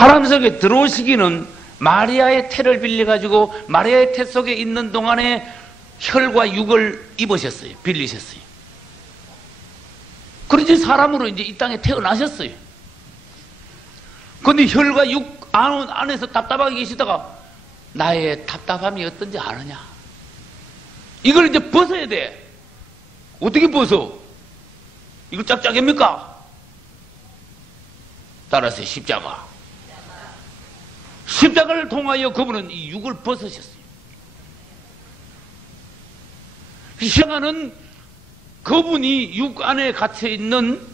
사람 속에 들어오시기는 마리아의 태를 빌려가지고 마리아의 태 속에 있는 동안에 혈과 육을 입으셨어요. 빌리셨어요. 그러지 사람으로 이제 이 땅에 태어나셨어요. 근데 혈과 육 안에서 답답하게 계시다가 나의 답답함이 어떤지 아느냐? 이걸 이제 벗어야 돼. 어떻게 벗어? 이거 짝짝입니까? 따라서 십자가. 십자가를 통하여 그분은 이 육을 벗으셨어요. 십자가는 그분이 육 안에 갇혀있는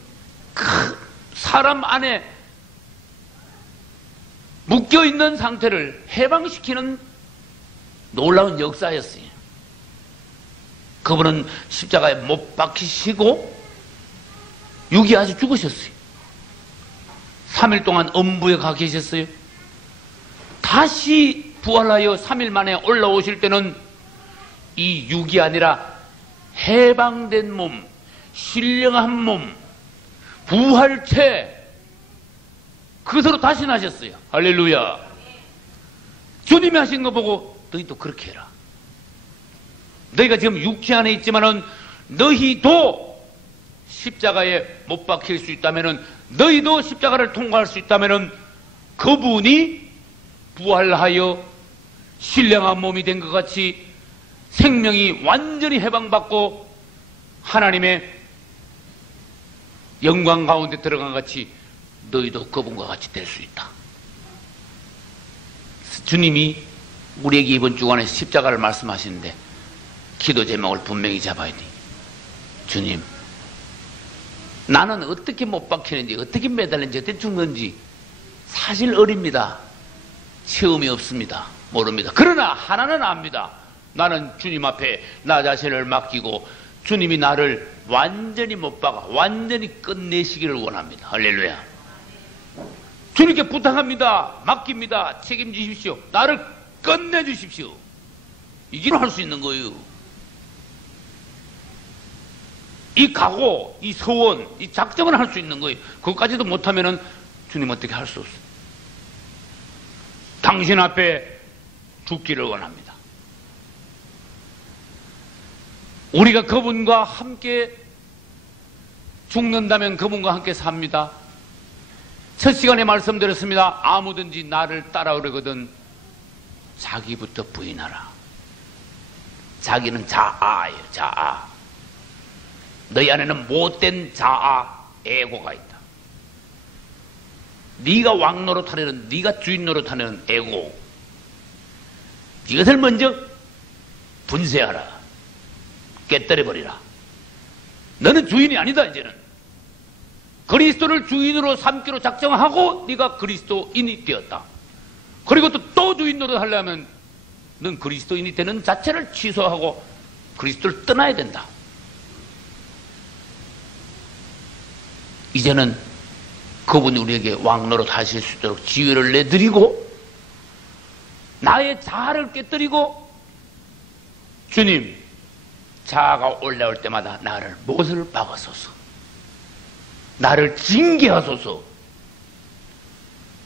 그 사람 안에 묶여있는 상태를 해방시키는 놀라운 역사였어요. 그분은 십자가에 못 박히시고 육이 아주 죽으셨어요. 3일 동안 엄부에 가 계셨어요. 다시 부활하여 3일 만에 올라오실 때는 이 육이 아니라 해방된 몸, 신령한 몸, 부활체, 그것으로 다시 나셨어요. 할렐루야. 주님이 하신 거 보고 너희도 그렇게 해라. 너희가 지금 육체 안에 있지만은 너희도 십자가에 못 박힐 수 있다면은, 너희도 십자가를 통과할 수 있다면은 그분이 부활하여 신령한 몸이 된 것 같이 생명이 완전히 해방받고 하나님의 영광 가운데 들어간 같이 너희도 그분과 같이 될 수 있다. 주님이 우리에게 이번 주간에 십자가를 말씀하시는데 기도 제목을 분명히 잡아야 돼. 주님, 나는 어떻게 못 박히는지, 어떻게 매달리는지, 어떻게 죽는지 사실 어립니다. 체험이 없습니다. 모릅니다. 그러나 하나는 압니다. 나는 주님 앞에 나 자신을 맡기고 주님이 나를 완전히 못 박아 완전히 끝내시기를 원합니다. 할렐루야. 주님께 부탁합니다. 맡깁니다. 책임지십시오. 나를 끝내주십시오. 이기는 할 수 있는 거예요. 이 각오, 이 서원, 이 작정을 할 수 있는 거예요. 그것까지도 못하면은 주님 어떻게 할 수 없어요. 당신 앞에 죽기를 원합니다. 우리가 그분과 함께 죽는다면 그분과 함께 삽니다. 첫 시간에 말씀드렸습니다. 아무든지 나를 따라오려거든 자기부터 부인하라. 자기는 자아예요. 자아. 너희 안에는 못된 자아, 에고가 있다. 네가 왕 노릇하려는, 네가 주인 노릇하려는 에고, 이것을 먼저 분쇄하라. 깨뜨려버리라. 너는 주인이 아니다. 이제는 그리스도를 주인으로 삼기로 작정하고 네가 그리스도인이 되었다. 그리고 또 주인 노릇 하려면 넌 그리스도인이 되는 자체를 취소하고 그리스도를 떠나야 된다. 이제는 그분이 우리에게 왕 노릇 하실 수 있도록 지혜를 내드리고 나의 자아를 깨뜨리고, 주님, 자아가 올라올 때마다 나를 못을 박아소서. 나를 징계하소서.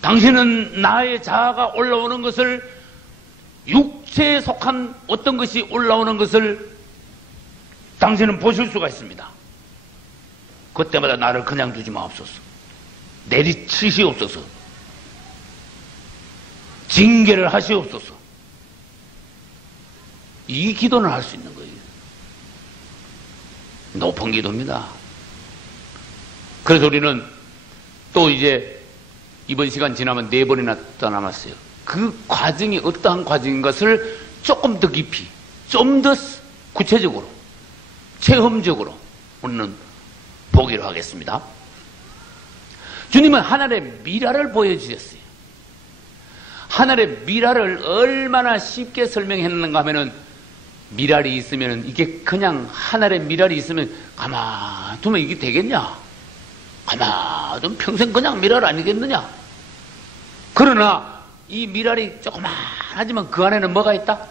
당신은 나의 자아가 올라오는 것을, 육체에 속한 어떤 것이 올라오는 것을 당신은 보실 수가 있습니다. 그때마다 나를 그냥 두지 마옵소서. 내리치시옵소서. 징계를 하시옵소서. 이 기도는 할 수 있는 거예요. 높은 기도입니다. 그래서 우리는 또 이제 이번 시간 지나면 4번이나 더 남았어요. 그 과정이 어떠한 과정인 것을 조금 더 깊이, 좀 더 구체적으로, 체험적으로 우리는 보기로 하겠습니다. 주님은 하늘의 미라를 보여주셨어요. 하늘의 미라를 얼마나 쉽게 설명했는가 하면은, 미랄이 있으면, 이게 그냥 하늘에 미랄이 있으면 가만 두면 이게 되겠냐? 가만 두면 평생 그냥 미랄 아니겠느냐? 그러나 이 미랄이 조그만하지만 그 안에는 뭐가 있다?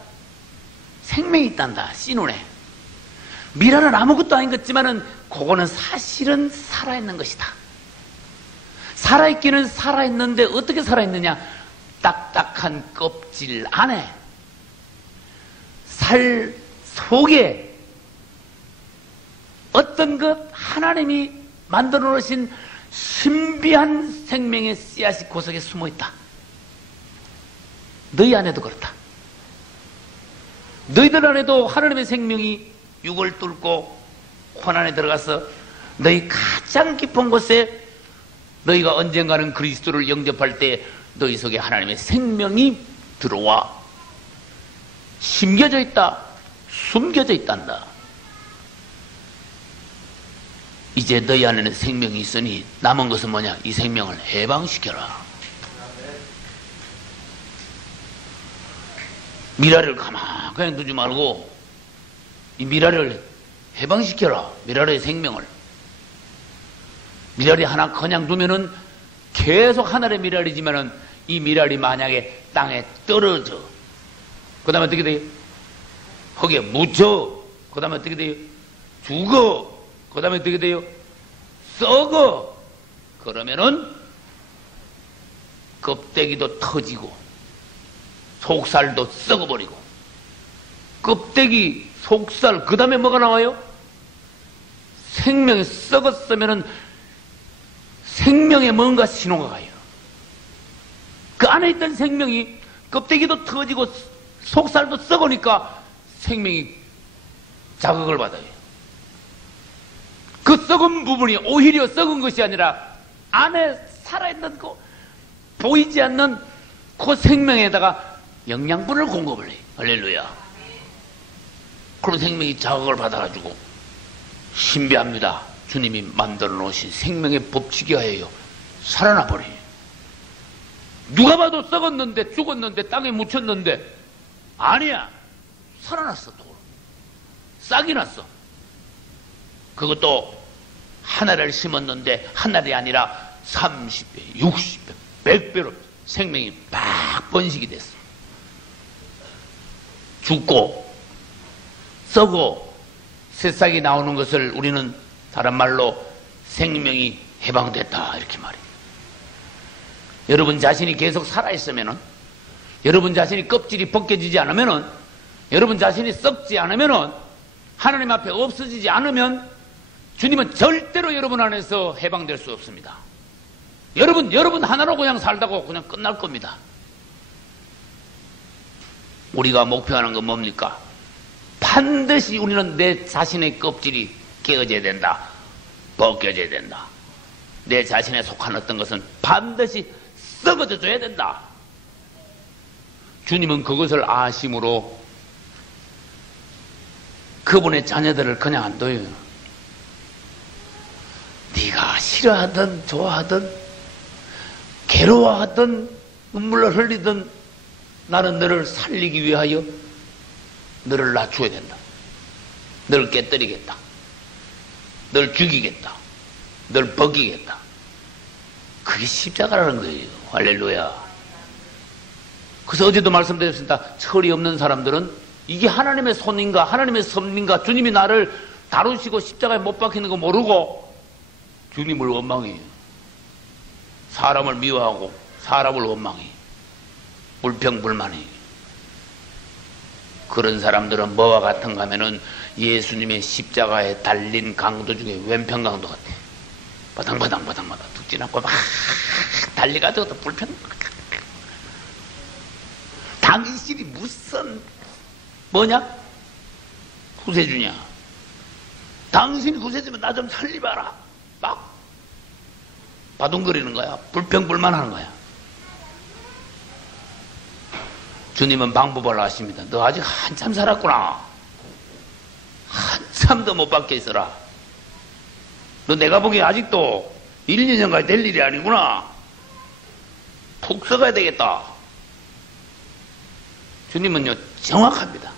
생명이 있단다. 씨눈에. 미랄은 아무것도 아닌 것 같지만은 그거는 사실은 살아있는 것이다. 살아있기는 살아있는데 어떻게 살아있느냐? 딱딱한 껍질 안에, 살 속에 어떤 것 하나님이 만들어 놓으신 신비한 생명의 씨앗이 그 속에 숨어 있다. 너희 안에도 그렇다. 너희들 안에도 하나님의 생명이 육을 뚫고 혼 안에 들어가서 너희 가장 깊은 곳에 너희가 언젠가는 그리스도를 영접할 때 너희 속에 하나님의 생명이 들어와 심겨져 있다, 숨겨져 있단다. 이제 너희 안에는 생명이 있으니 남은 것은 뭐냐? 이 생명을 해방시켜라. 미라를 가만 그냥 두지 말고 이 미라를 해방시켜라. 미라의 생명을. 미랄이 하나 그냥 두면은 계속 하늘의 미랄이지만은 이 미랄이 만약에 땅에 떨어져, 그 다음에 어떻게 돼요? 흙에 묻혀, 그 다음에 어떻게 돼요? 죽어, 그 다음에 어떻게 돼요? 썩어. 그러면은 껍데기도 터지고 속살도 썩어버리고, 껍데기, 속살, 그 다음에 뭐가 나와요? 생명이 썩었으면은 생명에 뭔가 신호가 가요. 그 안에 있던 생명이 껍데기도 터지고 속살도 썩으니까 생명이 자극을 받아요. 그 썩은 부분이 오히려 썩은 것이 아니라 안에 살아있는 그 보이지 않는 그 생명에다가 영양분을 공급을 해요. 할렐루야. 그런 생명이 자극을 받아가지고 신비합니다. 주님이 만들어 놓으신 생명의 법칙이 하여요 살아나 버려요. 누가 봐도 썩었는데, 죽었는데, 땅에 묻혔는데, 아니야. 살아났어. 또 싹이 났어. 그것도 하나를 심었는데 하나이 아니라 30배, 60배, 100배로 생명이 막 번식이 됐어. 죽고 썩고 새싹이 나오는 것을 우리는 다른 말로 생명이 해방됐다 이렇게 말해요. 여러분 자신이 계속 살아있으면은, 여러분 자신이 껍질이 벗겨지지 않으면은, 여러분 자신이 썩지 않으면은, 하나님 앞에 없어지지 않으면 주님은 절대로 여러분 안에서 해방될 수 없습니다. 여러분 하나로 그냥 살다고 그냥 끝날 겁니다. 우리가 목표하는 건 뭡니까? 반드시 우리는 내 자신의 껍질이 깨어져야 된다. 벗겨져야 된다. 내 자신에 속한 어떤 것은 반드시 썩어져 줘야 된다. 주님은 그것을 아심으로 그분의 자녀들을 그냥 안 둬요. 네가 싫어하든 좋아하든 괴로워하든 눈물을 흘리든 나는 너를 살리기 위하여 너를 낮춰야 된다. 너를 깨뜨리겠다. 널 죽이겠다. 널 벗기겠다. 그게 십자가라는 거예요. 할렐루야. 그래서 어제도 말씀드렸습니다. 철이 없는 사람들은 이게 하나님의 손인가 하나님의 섭인가, 주님이 나를 다루시고 십자가에 못 박히는 거 모르고 주님을 원망해요. 사람을 미워하고 사람을 원망해요. 불평불만해요. 그런 사람들은 뭐와 같은가 하면은 예수님의 십자가에 달린 강도 중에 왼편 강도 같아. 바당바당 듣지 않고 막 달려가지고 불평. 당신이 무슨 뭐냐? 구세주냐? 당신이 구세주면 나 좀 살리봐라. 막 바둥거리는 거야. 불평불만하는 거야. 주님은 방법을 아십니다. 너 아직 한참 살았구나. 한참 더 못 밖에 있어라. 너 내가 보기에 아직도 1, 2년까지 될 일이 아니구나. 푹 썩어야 되겠다. 주님은요 정확합니다.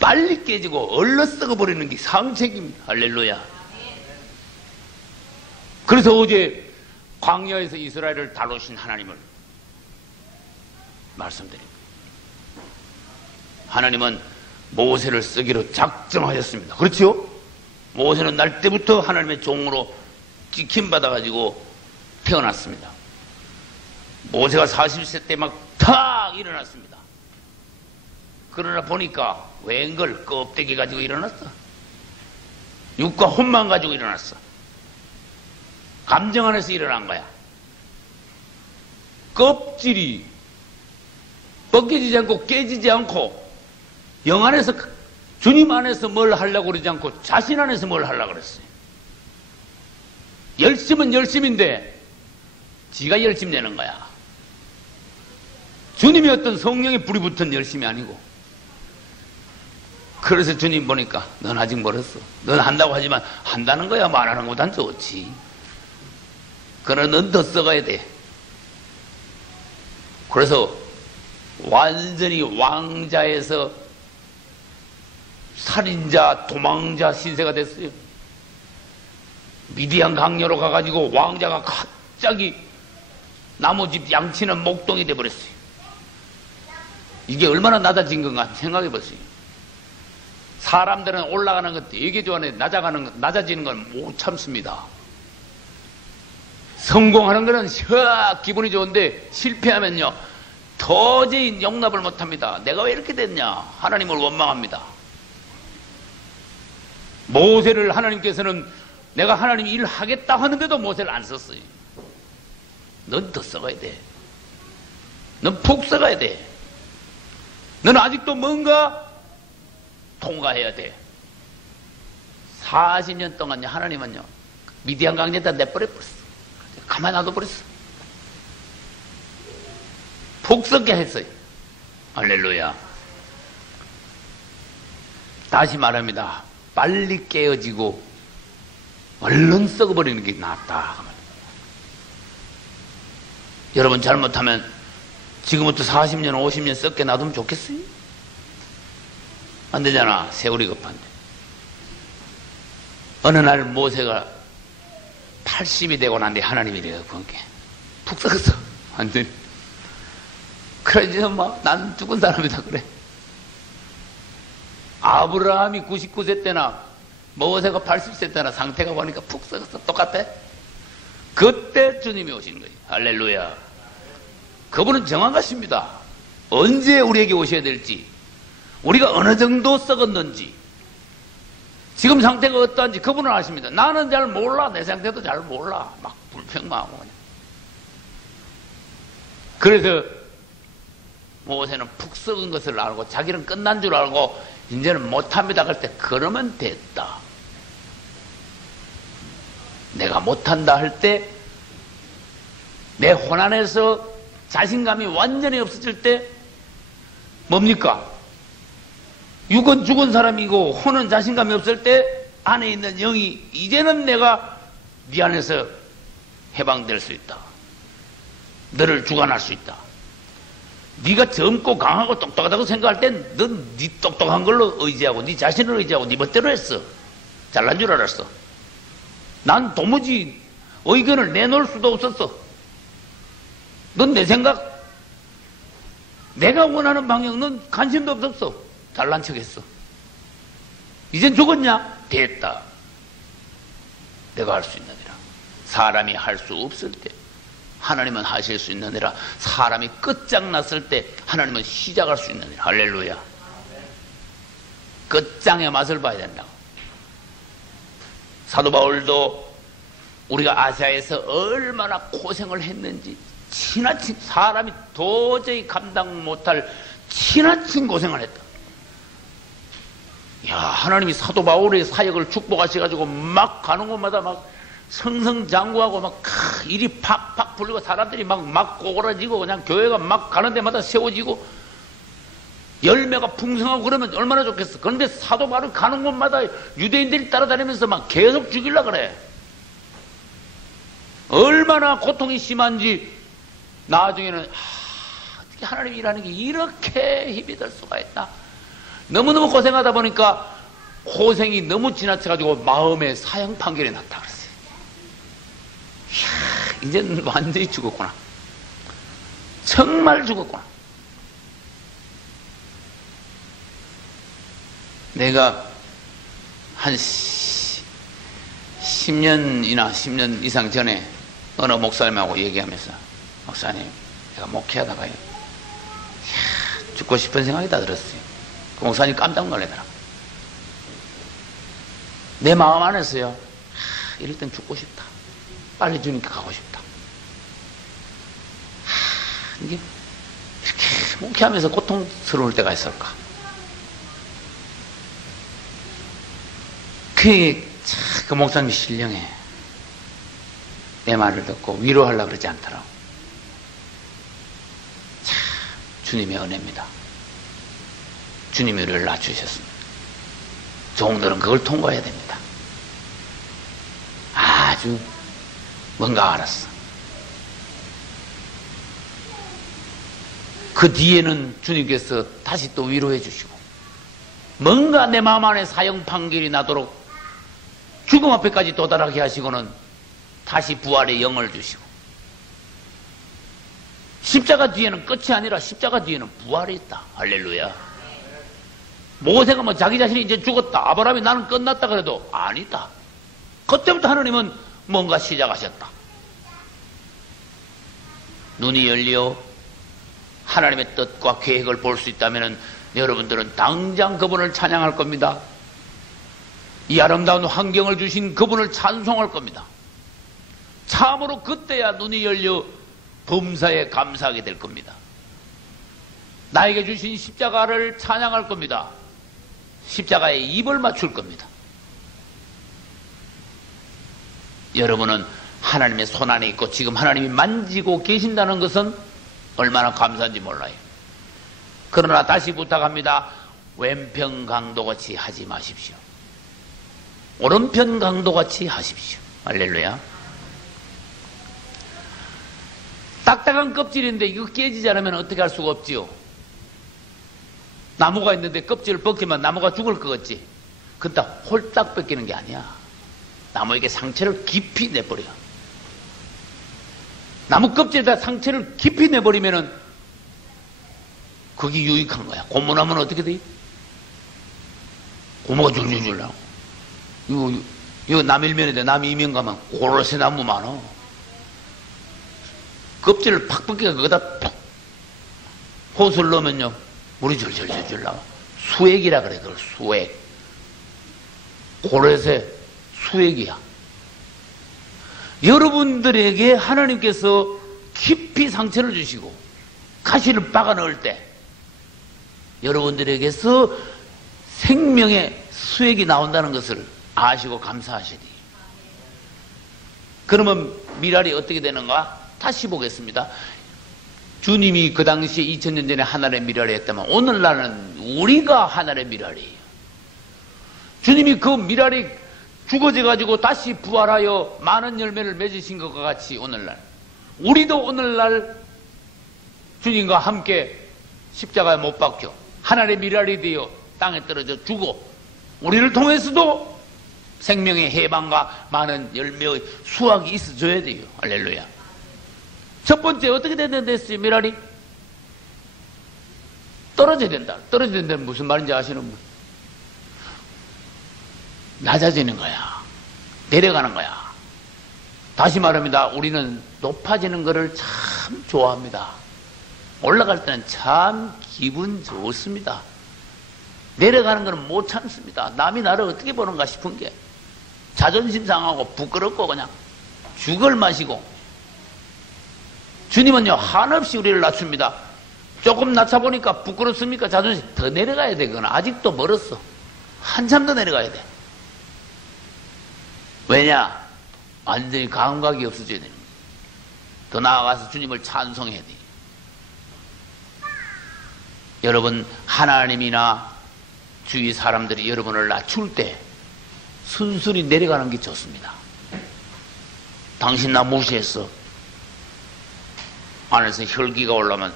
빨리 깨지고 얼른 썩어버리는 게 상책입니다. 할렐루야. 그래서 어제 광야에서 이스라엘을 다루신 하나님을 말씀드립니다. 하나님은 모세를 쓰기로 작정하였습니다. 그렇죠? 모세는 날 때부터 하나님의 종으로 찍힘 받아가지고 태어났습니다. 모세가 40세 때 막 탁 일어났습니다. 그러나 보니까 웬걸 껍데기 가지고 일어났어. 육과 혼만 가지고 일어났어. 감정 안에서 일어난 거야. 껍질이 벗겨지지 않고 깨지지 않고 영 안에서, 주님 안에서 뭘 하려고 그러지 않고 자신 안에서 뭘 하려고 그랬어요. 열심은 열심인데 지가 열심 내는 거야. 주님이 어떤 성령의 불이 붙은 열심이 아니고. 그래서 주님 보니까 넌 아직 멀었어. 넌 한다고 하지만 한다는 거야 말하는 것보단 좋지. 그러나 넌 더 써가야 돼. 그래서 완전히 왕자에서 살인자, 도망자 신세가 됐어요. 미디안 강요로 가가지고 왕자가 갑자기 나무집 양치는 목동이 돼버렸어요. 이게 얼마나 낮아진 건가 생각해보세요. 사람들은 올라가는 것 되게 좋아하는데 낮아지는 건 못 참습니다. 성공하는 거는 기분이 좋은데 실패하면요 도저히 용납을 못합니다. 내가 왜 이렇게 됐냐 하나님을 원망합니다. 모세를 하나님께서는 내가 하나님 일 하겠다 하는데도 모세를 안 썼어요. 넌 더 써가야 돼. 넌 푹 써가야 돼. 너는 아직도 뭔가 통과해야 돼. 40년 동안요 하나님은요 미디안 강제에다 내버려버렸어. 가만히 놔둬버렸어. 푹 썩게 했어요. 할렐루야. 다시 말합니다. 빨리 깨어지고 얼른 썩어버리는 게 낫다. 여러분 잘못하면 지금부터 40년 50년 썩게 놔두면 좋겠어요? 안 되잖아. 세월이 급한데. 어느 날 모세가 80이 되고 난데 하나님이 내가 그게 푹 썩었어. 완전히. 그래서 난 죽은 사람이다 그래. 아브라함이 99세 때나 모세가 80세 때나 상태가 보니까 푹 썩었어. 똑같아. 그때 주님이 오시는 거예요. 할렐루야. 그분은 정확하십니다. 언제 우리에게 오셔야 될지, 우리가 어느 정도 썩었는지, 지금 상태가 어떠한지 그분은 아십니다. 나는 잘 몰라. 내 상태도 잘 몰라. 막 불평하고 그냥. 그래서 모세는 푹 썩은 것을 알고 자기는 끝난 줄 알고 이제는 못합니다 할 때 그러면 됐다. 내가 못한다 할 때 내 혼안에서 자신감이 완전히 없어질 때 뭡니까? 육은 죽은 사람이고 혼은 자신감이 없을 때 안에 있는 영이 이제는 내가 네 안에서 해방될 수 있다. 너를 주관할 수 있다. 네가 젊고 강하고 똑똑하다고 생각할 땐 넌 네 똑똑한 걸로 의지하고 네 자신을 의지하고 네 멋대로 했어. 잘난 줄 알았어. 난 도무지 의견을 내놓을 수도 없었어. 넌 내 생각, 내가 원하는 방향 넌 관심도 없었어. 잘난 척했어. 이젠 죽었냐? 됐다. 내가 할 수 있느니라. 사람이 할 수 없을 때 하나님은 하실 수 있느니라. 사람이 끝장났을 때 하나님은 시작할 수 있느니라. 할렐루야. 끝장의 맛을 봐야 된다고. 사도 바울도 우리가 아시아에서 얼마나 고생을 했는지 지나친, 사람이 도저히 감당 못할 지나친 고생을 했다. 야, 하나님이 사도 바울의 사역을 축복하셔가지고 막 가는 곳마다 막 성성장구하고 막 일이 팍팍 풀리고 사람들이 막 꼬그라지고 그냥 교회가 막 가는 데마다 세워지고 열매가 풍성하고 그러면 얼마나 좋겠어. 그런데 사도 바울 가는 곳마다 유대인들이 따라다니면서 막 계속 죽이려고 그래. 얼마나 고통이 심한지 나중에는 어떻게 하나님이 일하는 게 이렇게 힘이 들 수가 있나. 너무너무 고생하다 보니까 고생이 너무 지나쳐가지고 마음에 사형 판결이 났다 그랬어요. 이야, 이제는 완전히 죽었구나. 정말 죽었구나. 내가 한 10년이나 10년 이상 전에 어느 목사님하고 얘기하면서, 목사님, 제가 목회하다가요, 죽고 싶은 생각이 다 들었어요. 그 목사님 깜짝 놀라더라고요. 내 마음 안에서요, 이럴 땐 죽고 싶다. 빨리 주님께 가고 싶다. 이게 이렇게 목회하면서 고통스러울 때가 있을까? 그 목사님이 신령해. 내 말을 듣고 위로하려고 그러지 않더라고. 참, 주님의 은혜입니다. 주님이 우리를 낮추셨습니다. 종들은 그걸 통과해야 됩니다. 아주 뭔가 알았어. 그 뒤에는 주님께서 다시 또 위로해 주시고, 뭔가 내 마음 안에 사형 판결이 나도록 죽음 앞에까지 도달하게 하시고는 다시 부활의 영을 주시고, 십자가 뒤에는 끝이 아니라 십자가 뒤에는 부활이 있다. 할렐루야. 모세가 뭐 자기 자신이 이제 죽었다, 아브라함이 나는 끝났다 그래도 아니다. 그때부터 하나님은 뭔가 시작하셨다. 눈이 열려 하나님의 뜻과 계획을 볼 수 있다면 여러분들은 당장 그분을 찬양할 겁니다. 이 아름다운 환경을 주신 그분을 찬송할 겁니다. 참으로 그때야 눈이 열려 범사에 감사하게 될 겁니다. 나에게 주신 십자가를 찬양할 겁니다. 십자가에 입을 맞출 겁니다. 여러분은 하나님의 손안에 있고 지금 하나님이 만지고 계신다는 것은 얼마나 감사한지 몰라요. 그러나 다시 부탁합니다. 왼편 강도같이 하지 마십시오. 오른편 강도같이 하십시오. 할렐루야. 딱딱한 껍질인데 이거 깨지지 않으면 어떻게 할 수가 없지요. 나무가 있는데 껍질을 벗기면 나무가 죽을 것 같지. 그렇다 홀딱 벗기는 게 아니야. 나무에게 상처를 깊이 내버려. 나무 껍질에다 상처를 깊이 내버리면은 그게 유익한 거야. 고무나무는 어떻게 돼? 고무가 줄줄줄 나고. 이거 남일면인데 남이면 가면 고로쇠 나무 많아. 껍질을 팍 벗기가 거기다 팍 호수를 넣으면요 물이 줄줄줄줄 나와. 수액이라 그래. 그걸 수액. 고로쇠 수액이야. 여러분들에게 하나님께서 깊이 상처를 주시고 가시를 박아 넣을 때 여러분들에게서 생명의 수액이 나온다는 것을 아시고 감사하셔야 돼요. 그러면 미랄이 어떻게 되는가? 다시 보겠습니다. 주님이 그 당시에 2000년 전에 하늘의 미랄이 했다면 오늘날은 우리가 하늘의 미랄이에요. 주님이 그 미랄이 죽어져 가지고 다시 부활하여 많은 열매를 맺으신 것과 같이 오늘날 우리도 오늘날 주님과 함께 십자가에 못 박혀 하늘의 미랄이 되어 땅에 떨어져 죽어 우리를 통해서도 생명의 해방과 많은 열매의 수확이 있어줘야 돼요. 할렐루야. 첫 번째 어떻게 됐어요? 미랄이 떨어져야 된다. 떨어져야 된다는 무슨 말인지 아시는 분? 낮아지는 거야. 내려가는 거야. 다시 말합니다. 우리는 높아지는 것을 참 좋아합니다. 올라갈 때는 참 기분 좋습니다. 내려가는 것은 못 참습니다. 남이 나를 어떻게 보는가 싶은 게 자존심 상하고 부끄럽고 그냥 죽을 맛이고. 주님은요 한없이 우리를 낮춥니다. 조금 낮춰보니까 부끄럽습니까? 자존심 더 내려가야 되거나 아직도 멀었어. 한참 더 내려가야 돼. 왜냐? 완전히 감각이 없어져야 되는 거예요. 더 나아가서 주님을 찬송해야 돼요. 여러분 하나님이나 주위 사람들이 여러분을 낮출 때 순순히 내려가는 게 좋습니다. 당신 나 무시했어. 안에서 혈기가 올라오면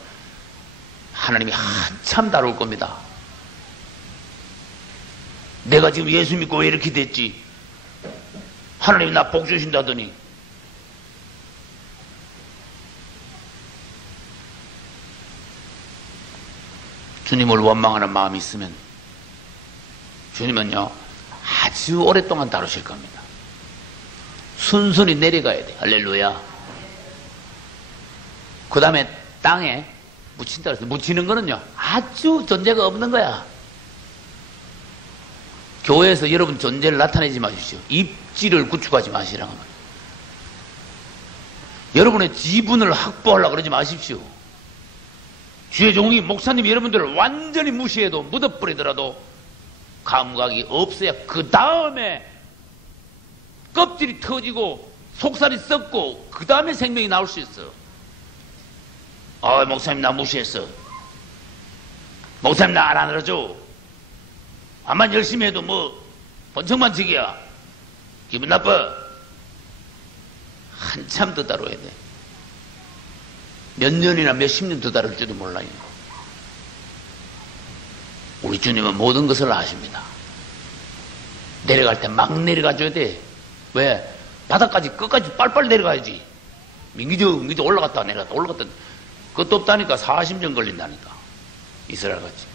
하나님이 한참 다룰 겁니다. 내가 지금 예수 믿고 왜 이렇게 됐지? 하나님이 나 복 주신다더니. 주님을 원망하는 마음이 있으면 주님은요 아주 오랫동안 다루실 겁니다. 순순히 내려가야 돼. 할렐루야. 그 다음에 땅에 묻힌다 그랬어. 묻히는 거는요, 아주 존재가 없는 거야. 교회에서 여러분 존재를 나타내지 마십시오. 입지를 구축하지 마시라고 말이에요. 여러분의 지분을 확보하려고 그러지 마십시오. 주의 종이 목사님이 여러분들을 완전히 무시해도 묻어버리더라도 감각이 없어야 그 다음에 껍질이 터지고 속살이 썩고 그 다음에 생명이 나올 수 있어. 아, 목사님 나 무시했어. 목사님 나 안 알아줘. 암만 열심히 해도 뭐 번쩍만치기야. 기분 나빠. 한참 더 다뤄야 돼. 몇 년이나 몇십 년 더 다룰지도 몰라요. 우리 주님은 모든 것을 아십니다. 내려갈 때 막 내려가줘야 돼. 왜? 바닥까지 끝까지 빨빨 내려가야지. 민기적 올라갔다 내려갔다 올라갔다. 그것도 없다니까. 40년 걸린다니까. 이스라엘 같이.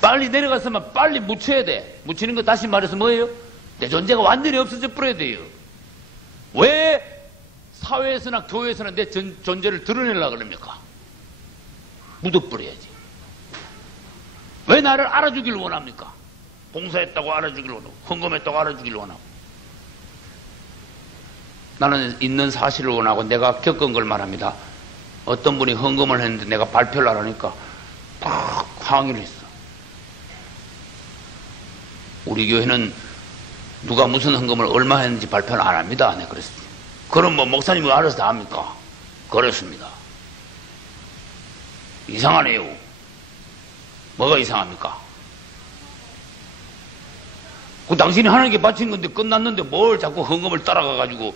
빨리 내려갔으면 빨리 묻혀야 돼. 묻히는 거 다시 말해서 뭐예요? 내 존재가 완전히 없어져 버려야 돼요. 왜 사회에서나 교회에서나 내 존재를 드러내려고 그럽니까? 묻어버려야지. 왜 나를 알아주기를 원합니까? 봉사했다고 알아주기를 원하고 헌금했다고 알아주기를 원하고. 나는 있는 사실을 원하고 내가 겪은 걸 말합니다. 어떤 분이 헌금을 했는데 내가 발표를 하라니까 막 항의를 했어. 우리 교회는 누가 무슨 헌금을 얼마 했는지 발표를 안 합니다. 네, 그랬어요. 그럼 뭐 목사님이 알아서 다 합니까? 그렇습니다. 이상하네요. 뭐가 이상합니까? 그 당신이 하나님께 바친 건데 끝났는데 뭘 자꾸 헌금을 따라가가지고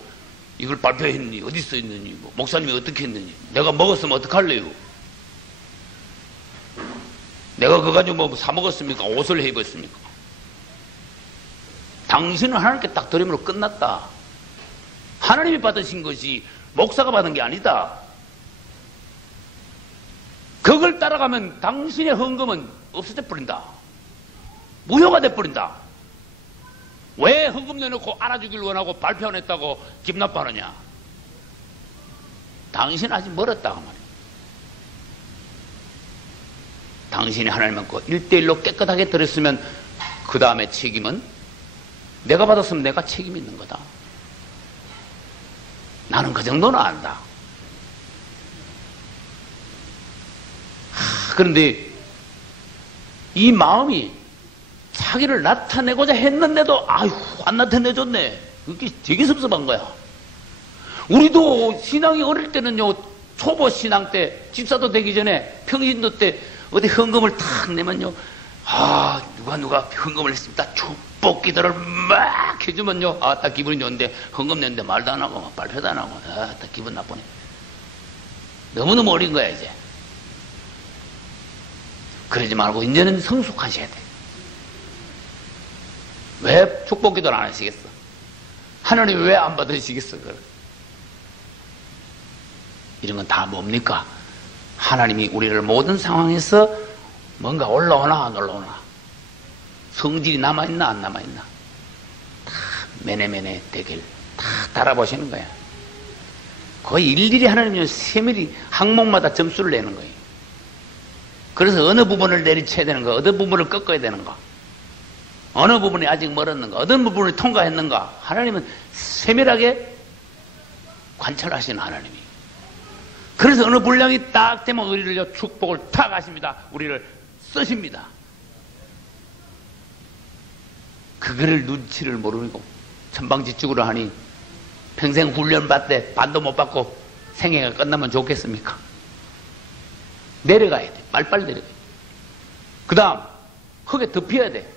이걸 발표했느니 어디 써 있느니 뭐 목사님이 어떻게 했느니 내가 먹었으면 어떡할래요? 내가 그거 가지고 뭐 사 먹었습니까? 옷을 해 입었습니까? 당신은 하나님께 딱 드림으로 끝났다. 하나님이 받으신 것이 목사가 받은 게 아니다. 그걸 따라가면 당신의 헌금은 없어져 버린다. 무효가 돼 버린다. 왜 헌금 내놓고 알아주길 원하고 발표 안 했다고 기분 나빠하느냐? 당신 아직 멀었다 그 말이야. 당신이 하나님과 1대1로 깨끗하게 드렸으면 그 다음에 책임은 내가 받았으면 내가 책임이 있는 거다. 나는 그 정도는 안다. 그런데 이 마음이 자기를 나타내고자 했는데도 아휴 안 나타내줬네. 그게 되게 섭섭한 거야. 우리도 신앙이 어릴 때는요, 초보 신앙 때 집사도 되기 전에 평신도 때 어디 헌금을 탁 내면요, 아 누가 헌금을 했습니다. 축복 기도를 막 해주면요, 아 딱 기분이 좋은데 헌금 냈는데 말도 안 하고 막 발표도 안 하고 아 딱 기분 나쁘네. 너무너무 어린 거야 이제. 그러지 말고 이제는 성숙하셔야 돼. 왜 축복 기도를 안 하시겠어? 하나님이 왜 안 받으시겠어? 이런 건 다 뭡니까? 하나님이 우리를 모든 상황에서 뭔가 올라오나 안 올라오나, 성질이 남아있나 안 남아있나, 다 매네매네 대결 다 달아보시는 거야. 거의 일일이 하나님이 세밀히 항목마다 점수를 내는 거예요. 그래서 어느 부분을 내리쳐야 되는가, 어느 부분을 꺾어야 되는가, 어느 부분이 아직 멀었는가, 어느 부분을 통과했는가, 하나님은 세밀하게 관찰하시는 하나님이. 그래서 어느 분량이 딱 되면 우리를 축복을 탁 하십니다. 우리를 쓰십니다. 그거를 눈치를 모르고 천방지축으로 하니 평생 훈련 받되 반도 못 받고 생애가 끝나면 좋겠습니까? 내려가야 돼. 빨리빨리 내려가야 돼. 그 다음 흙에 덮여야 돼.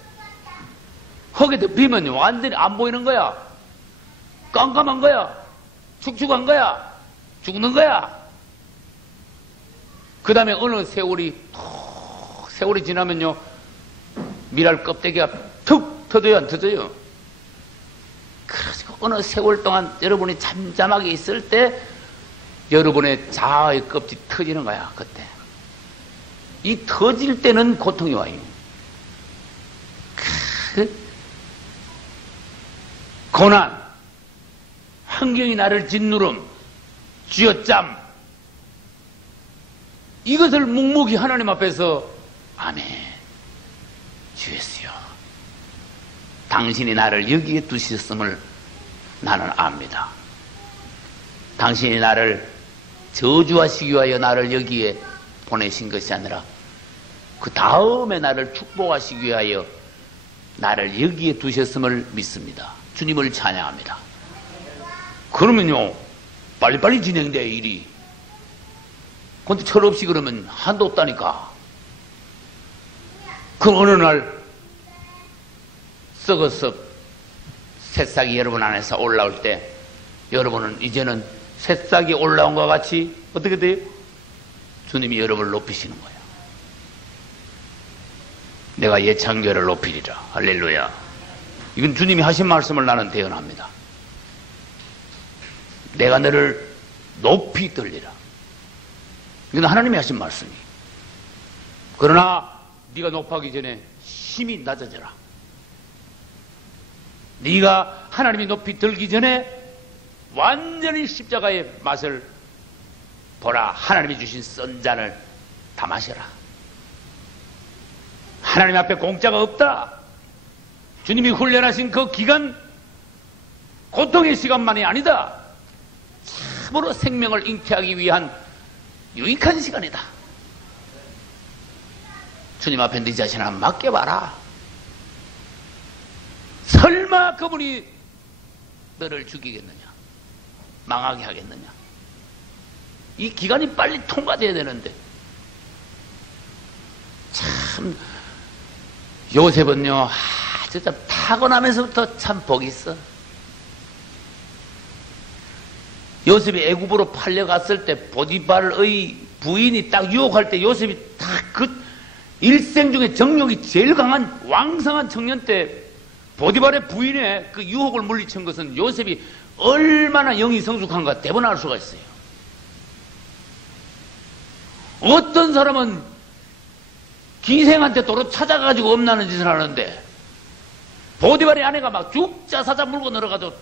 흙에 덮이면 완전히 안 보이는 거야. 깜깜한 거야. 축축한 거야. 죽는 거야. 그 다음에 어느 세월이 지나면요, 미랄 껍데기가 툭 터져요, 안 터져요? 그래서 어느 세월 동안 여러분이 잠잠하게 있을 때 여러분의 자아의 껍질이 터지는 거야, 그때. 이 터질 때는 고통이 와요. 고난, 환경이 나를 짓누름, 쥐어짬, 이것을 묵묵히 하나님 앞에서 아멘, 주 예수여, 당신이 나를 여기에 두셨음을 나는 압니다. 당신이 나를 저주하시기 위하여 나를 여기에 보내신 것이 아니라 그 다음에 나를 축복하시기 위하여 나를 여기에 두셨음을 믿습니다. 주님을 찬양합니다. 그러면요, 빨리빨리 진행돼, 일이. 근데 철없이 그러면 한도 없다니까. 그 어느 날 썩어서 새싹이 여러분 안에서 올라올 때 여러분은 이제는 새싹이 올라온 것 같이 어떻게 돼요? 주님이 여러분을 높이시는 거예요. 내가 예창교를 높이리라. 할렐루야. 이건 주님이 하신 말씀을 나는 대언합니다. 내가 너를 높이 들리라. 이건 하나님이 하신 말씀이. 그러나 네가 높아가기 전에 힘이 낮아져라. 네가 하나님이 높이 들기 전에 완전히 십자가의 맛을 보라. 하나님이 주신 쓴 잔을 다 마셔라. 하나님 앞에 공짜가 없다. 주님이 훈련하신 그 기간, 고통의 시간만이 아니다. 참으로 생명을 잉태하기 위한 유익한 시간이다. 주님 앞에 네 자신을 한번 맡겨봐라. 설마 그분이 너를 죽이겠느냐, 망하게 하겠느냐. 이 기간이 빨리 통과돼야 되는데 참 요셉은요, 진짜 타고나면서부터 참 복이 있어. 요셉이 애굽으로 팔려갔을 때 보디발의 부인이 딱 유혹할 때 요셉이 딱 그 일생 중에 정욕이 제일 강한 왕성한 청년 때 보디발의 부인의 그 유혹을 물리친 것은 요셉이 얼마나 영이 성숙한가 대번 알 수가 있어요. 어떤 사람은 기생한테 도로 찾아가지고 엄나는 짓을 하는데 보디발의 아내가 막 죽자 사자 물고 늘어가도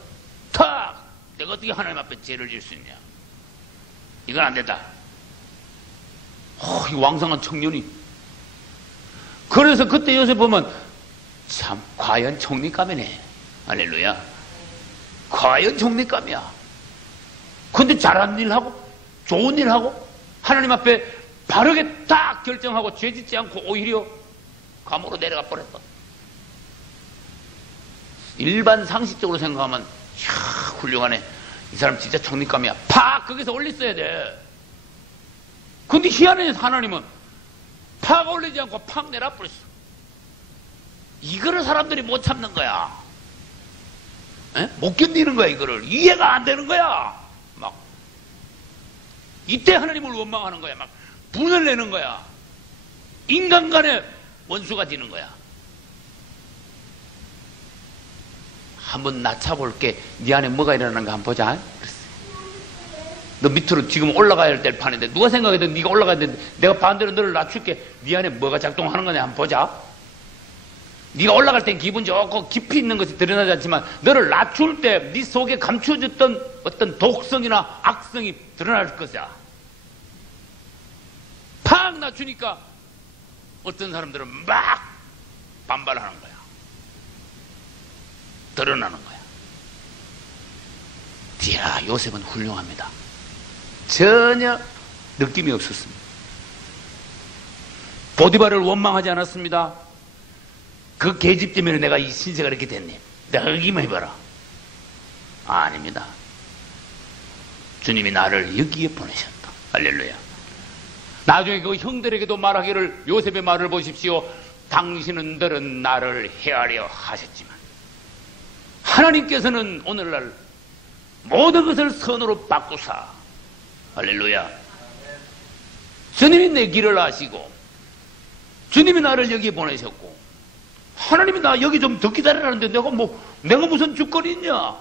탁, 내가 어떻게 하나님 앞에 죄를 질 수 있냐. 이건 안 된다. 이 왕성한 청년이. 그래서 그때 요새 보면 참 과연 총리감이네. 할렐루야. 과연 총리감이야. 근데 잘한 일하고 좋은 일하고 하나님 앞에 바르게 딱 결정하고 죄짓지 않고 오히려 감옥으로 내려가 버렸다. 일반 상식적으로 생각하면 이야, 훌륭하네. 이 사람 진짜 총리감이야. 팍 거기서 올렸어야 돼. 근데 희한해. 하나님은 팍 올리지 않고 팍 내려버렸어. 이거를 사람들이 못 참는 거야. 에? 못 견디는 거야. 이거를 이해가 안 되는 거야. 막 이때 하나님을 원망하는 거야. 막 분을 내는 거야. 인간 간의 원수가 되는 거야. 한번 낮춰볼게. 네 안에 뭐가 일어나는가 한번 보자. 너 밑으로 지금 올라가야 할 때 판인데 누가 생각해도 네가 올라가야 되는데 내가 반대로 너를 낮출게. 네 안에 뭐가 작동하는 거냐 한번 보자. 네가 올라갈 땐 기분 좋고 깊이 있는 것이 드러나지 않지만 너를 낮출 때 네 속에 감추어졌던 어떤 독성이나 악성이 드러날 것이야. 팍 낮추니까 어떤 사람들은 막 반발하는 거야. 드러나는 거야. 이야, 요셉은 훌륭합니다. 전혀 느낌이 없었습니다. 보디발을 원망하지 않았습니다. 그 계집 때문에 내가 이 신세가 이렇게 됐네. 내가 여기만 해봐라. 아닙니다. 주님이 나를 여기에 보내셨다. 할렐루야. 나중에 그 형들에게도 말하기를, 요셉의 말을 보십시오. 당신들은 나를 해하려 하셨지만 하나님께서는 오늘날 모든 것을 선으로 바꾸사. 할렐루야. 주님이 내 길을 아시고 주님이 나를 여기에 보내셨고 하나님이 나 여기 좀 더 기다리라는데 내가 무슨 주권이 있냐.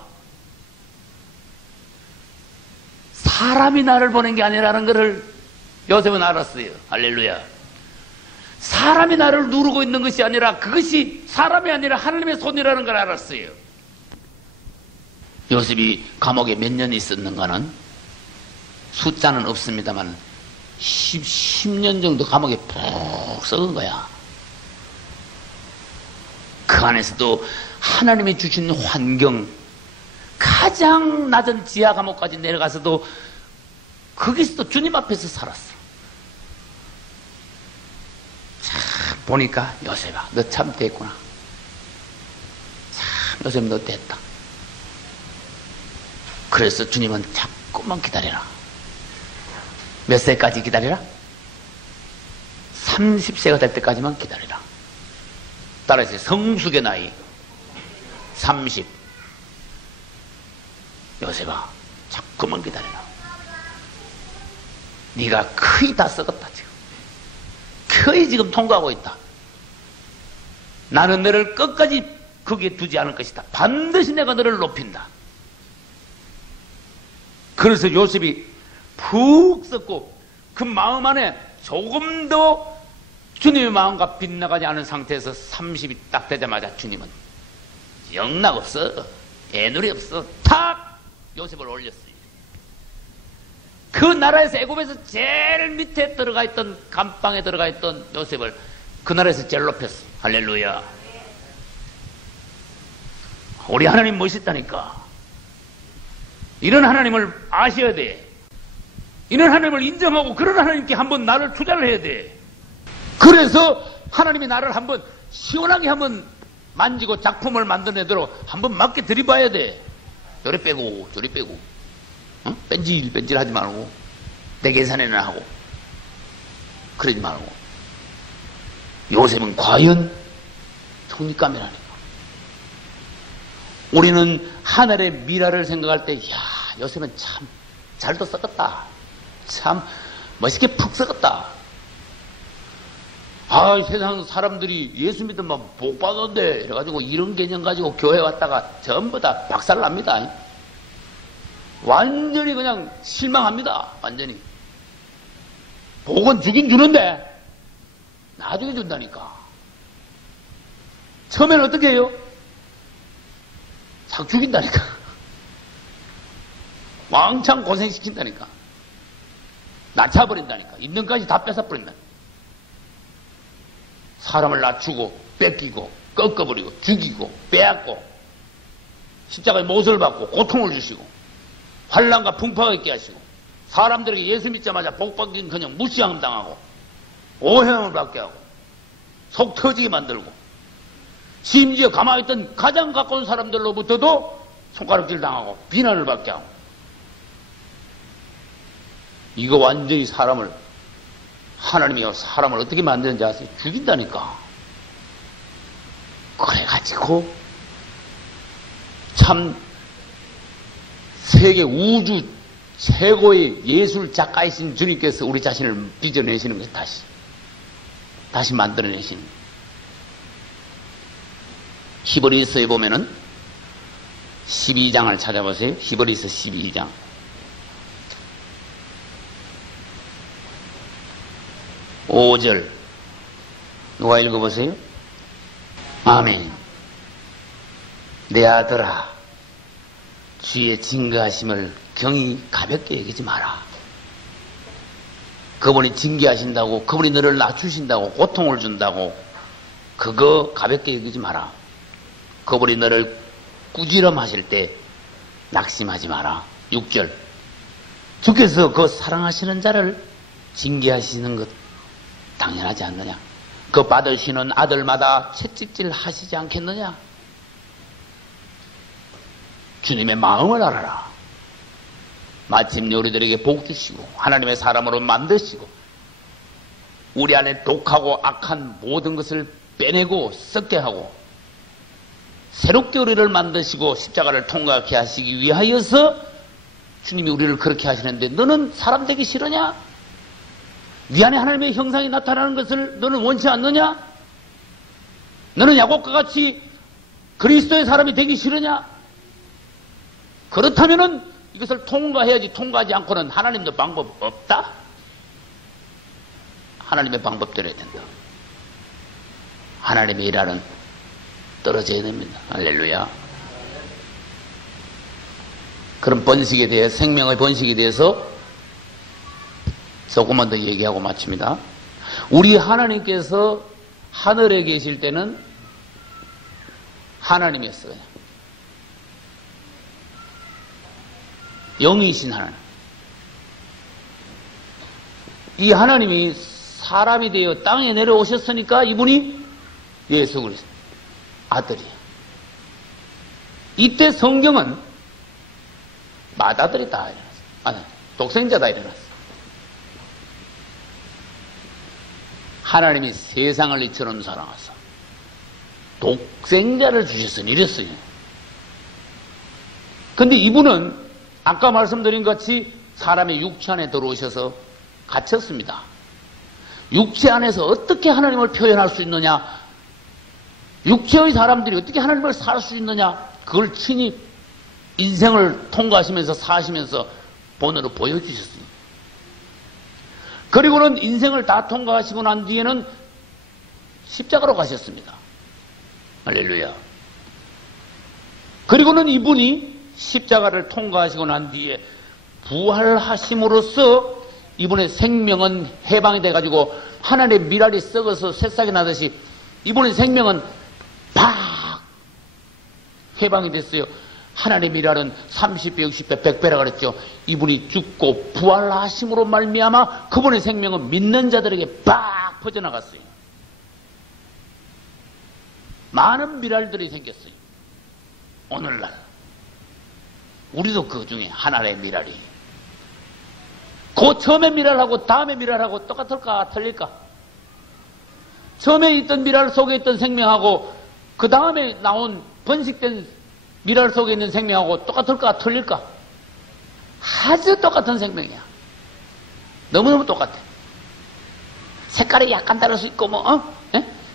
사람이 나를 보낸 게 아니라는 것을 요셉은 알았어요. 할렐루야. 사람이 나를 누르고 있는 것이 아니라 그것이 사람이 아니라 하나님의 손이라는 걸 알았어요. 요셉이 감옥에 몇 년 있었는가는 숫자는 없습니다만 10년 정도 감옥에 푹 썩은 거야. 그 안에서도 하나님이 주신 환경, 가장 낮은 지하 감옥까지 내려가서도 거기서도 주님 앞에서 살았어. 참 보니까 요셉아, 너 참 됐구나. 참 요셉 너 됐다. 그래서 주님은 자꾸만 기다리라. 몇 세까지 기다리라? 30세가 될 때까지만 기다리라. 따라서 성숙의 나이 30. 요셉아, 자꾸만 기다리라. 네가 거의 다 썩었다 지금. 거의 지금 통과하고 있다. 나는 너를 끝까지 거기에 두지 않을 것이다. 반드시 내가 너를 높인다. 그래서 요셉이 푹 썩고 그 마음 안에 조금 더 주님의 마음과 빗나가지 않은 상태에서 30이 딱 되자마자 주님은 영락 없어, 애누리 없어, 탁 요셉을 올렸어요. 그 나라에서 애굽에서 제일 밑에 들어가 있던 감방에 들어가 있던 요셉을 그 나라에서 제일 높였어. 할렐루야. 우리 하나님 멋있다니까. 이런 하나님을 아셔야 돼. 이런 하나님을 인정하고 그런 하나님께 한번 나를 투자를 해야 돼. 그래서 하나님이 나를 한번 시원하게 한번 만지고 작품을 만들어내도록 한번 맞게 들이봐야 돼. 요리 빼고 저리 빼고, 어? 뺀질뺀질 하지 말고 내 계산에는 하고 그러지 말고. 요셉은 과연 총리감이라니까. 우리는 하늘의 미라를 생각할 때, 야, 요셉은 참 잘도 썩었다. 참 멋있게 푹 썩었다. 아, 세상 사람들이 예수 믿으면 복 받았는데 이래가지고 이런 개념 가지고 교회 왔다가 전부 다 박살납니다. 완전히 그냥 실망합니다. 완전히. 복은 주긴 주는데 나중에 준다니까. 처음에는 어떻게 해요? 싹 죽인다니까. 왕창 고생시킨다니까. 낮춰버린다니까. 있는 것까지 다 뺏어버린다니까. 사람을 낮추고 뺏기고 꺾어버리고 죽이고 빼앗고 십자가에 못을 받고 고통을 주시고 환난과 풍파가 있게 하시고 사람들에게 예수 믿자마자 복받긴 그냥 무시함 당하고 오해함을 받게 하고 속 터지게 만들고 심지어 가만히 있던 가장 가까운 사람들로부터도 손가락질 당하고 비난을 받게 하고. 이거 완전히 하나님이 사람을 어떻게 만드는지 아세요? 죽인다니까. 그래가지고 참 세계 우주 최고의 예술 작가이신 주님께서 우리 자신을 빚어내시는 거예요. 다시 만들어내시는 거예요. 히브리서에 보면은 12장을 찾아보세요. 히브리서 12장. 5절 누가 읽어보세요? 아멘. 내 아들아, 주의 징계하심을 경히 가볍게 여기지 마라. 그분이 징계하신다고, 그분이 너를 낮추신다고, 고통을 준다고 그거 가볍게 여기지 마라. 그분이 너를 꾸지람하실 때 낙심하지 마라. 6절 주께서 그 사랑하시는 자를 징계하시는 것 당연하지 않느냐? 그 받으시는 아들마다 채찍질 하시지 않겠느냐? 주님의 마음을 알아라. 마침 우리들에게 복 주시고 하나님의 사람으로 만드시고 우리 안에 독하고 악한 모든 것을 빼내고 썩게 하고 새롭게 우리를 만드시고 십자가를 통과하게 하시기 위하여서 주님이 우리를 그렇게 하시는데 너는 사람 되기 싫으냐? 네 안에 하나님의 형상이 나타나는 것을 너는 원치 않느냐? 너는 야곱과 같이 그리스도의 사람이 되기 싫으냐? 그렇다면은 이것을 통과해야지. 통과하지 않고는 하나님도 방법 없다? 하나님의 방법대로 해야 된다. 하나님의 일하는 떨어져야 됩니다. 할렐루야. 그런 번식에 대해, 생명의 번식에 대해서 조금만 더 얘기하고 마칩니다. 우리 하나님께서 하늘에 계실 때는 하나님이었어요. 영이신 하나님. 이 하나님이 사람이 되어 땅에 내려오셨으니까 이분이 예수 그리스도 아들이에요. 이때 성경은 맏아들이 다 일어났어요. 아니, 독생자 다 일어났어요. 하나님이 세상을 이처럼 사랑하사 독생자를 주셨으니 이랬어요. 근데 이분은 아까 말씀드린 같이 사람의 육체 안에 들어오셔서 갇혔습니다. 육체 안에서 어떻게 하나님을 표현할 수 있느냐? 육체의 사람들이 어떻게 하나님을 살 수 있느냐? 그걸 친히 인생을 통과하시면서 사시면서 본으로 보여주셨습니다. 그리고는 인생을 다 통과하시고 난 뒤에는 십자가로 가셨습니다. 할렐루야. 그리고는 이분이 십자가를 통과하시고 난 뒤에 부활하심으로써 이분의 생명은 해방이 돼가지고 하늘의 미랄이 썩어서 새싹이 나듯이 이분의 생명은 팍 해방이 됐어요. 하나님의 미랄은 30배, 60배, 100배라 그랬죠. 이분이 죽고 부활하심으로 말미암아 그분의 생명은 믿는 자들에게 팍 퍼져나갔어요. 많은 미랄들이 생겼어요. 오늘날 우리도 그 중에 하나의 미랄이. 그 처음에 미랄하고 다음에 미랄하고 똑같을까 틀릴까? 처음에 있던 미랄 속에 있던 생명하고 그 다음에 나온 번식된 미랄 속에 있는 생명하고 똑같을까 틀릴까? 아주 똑같은 생명이야. 너무너무 똑같아. 색깔이 약간 다를 수 있고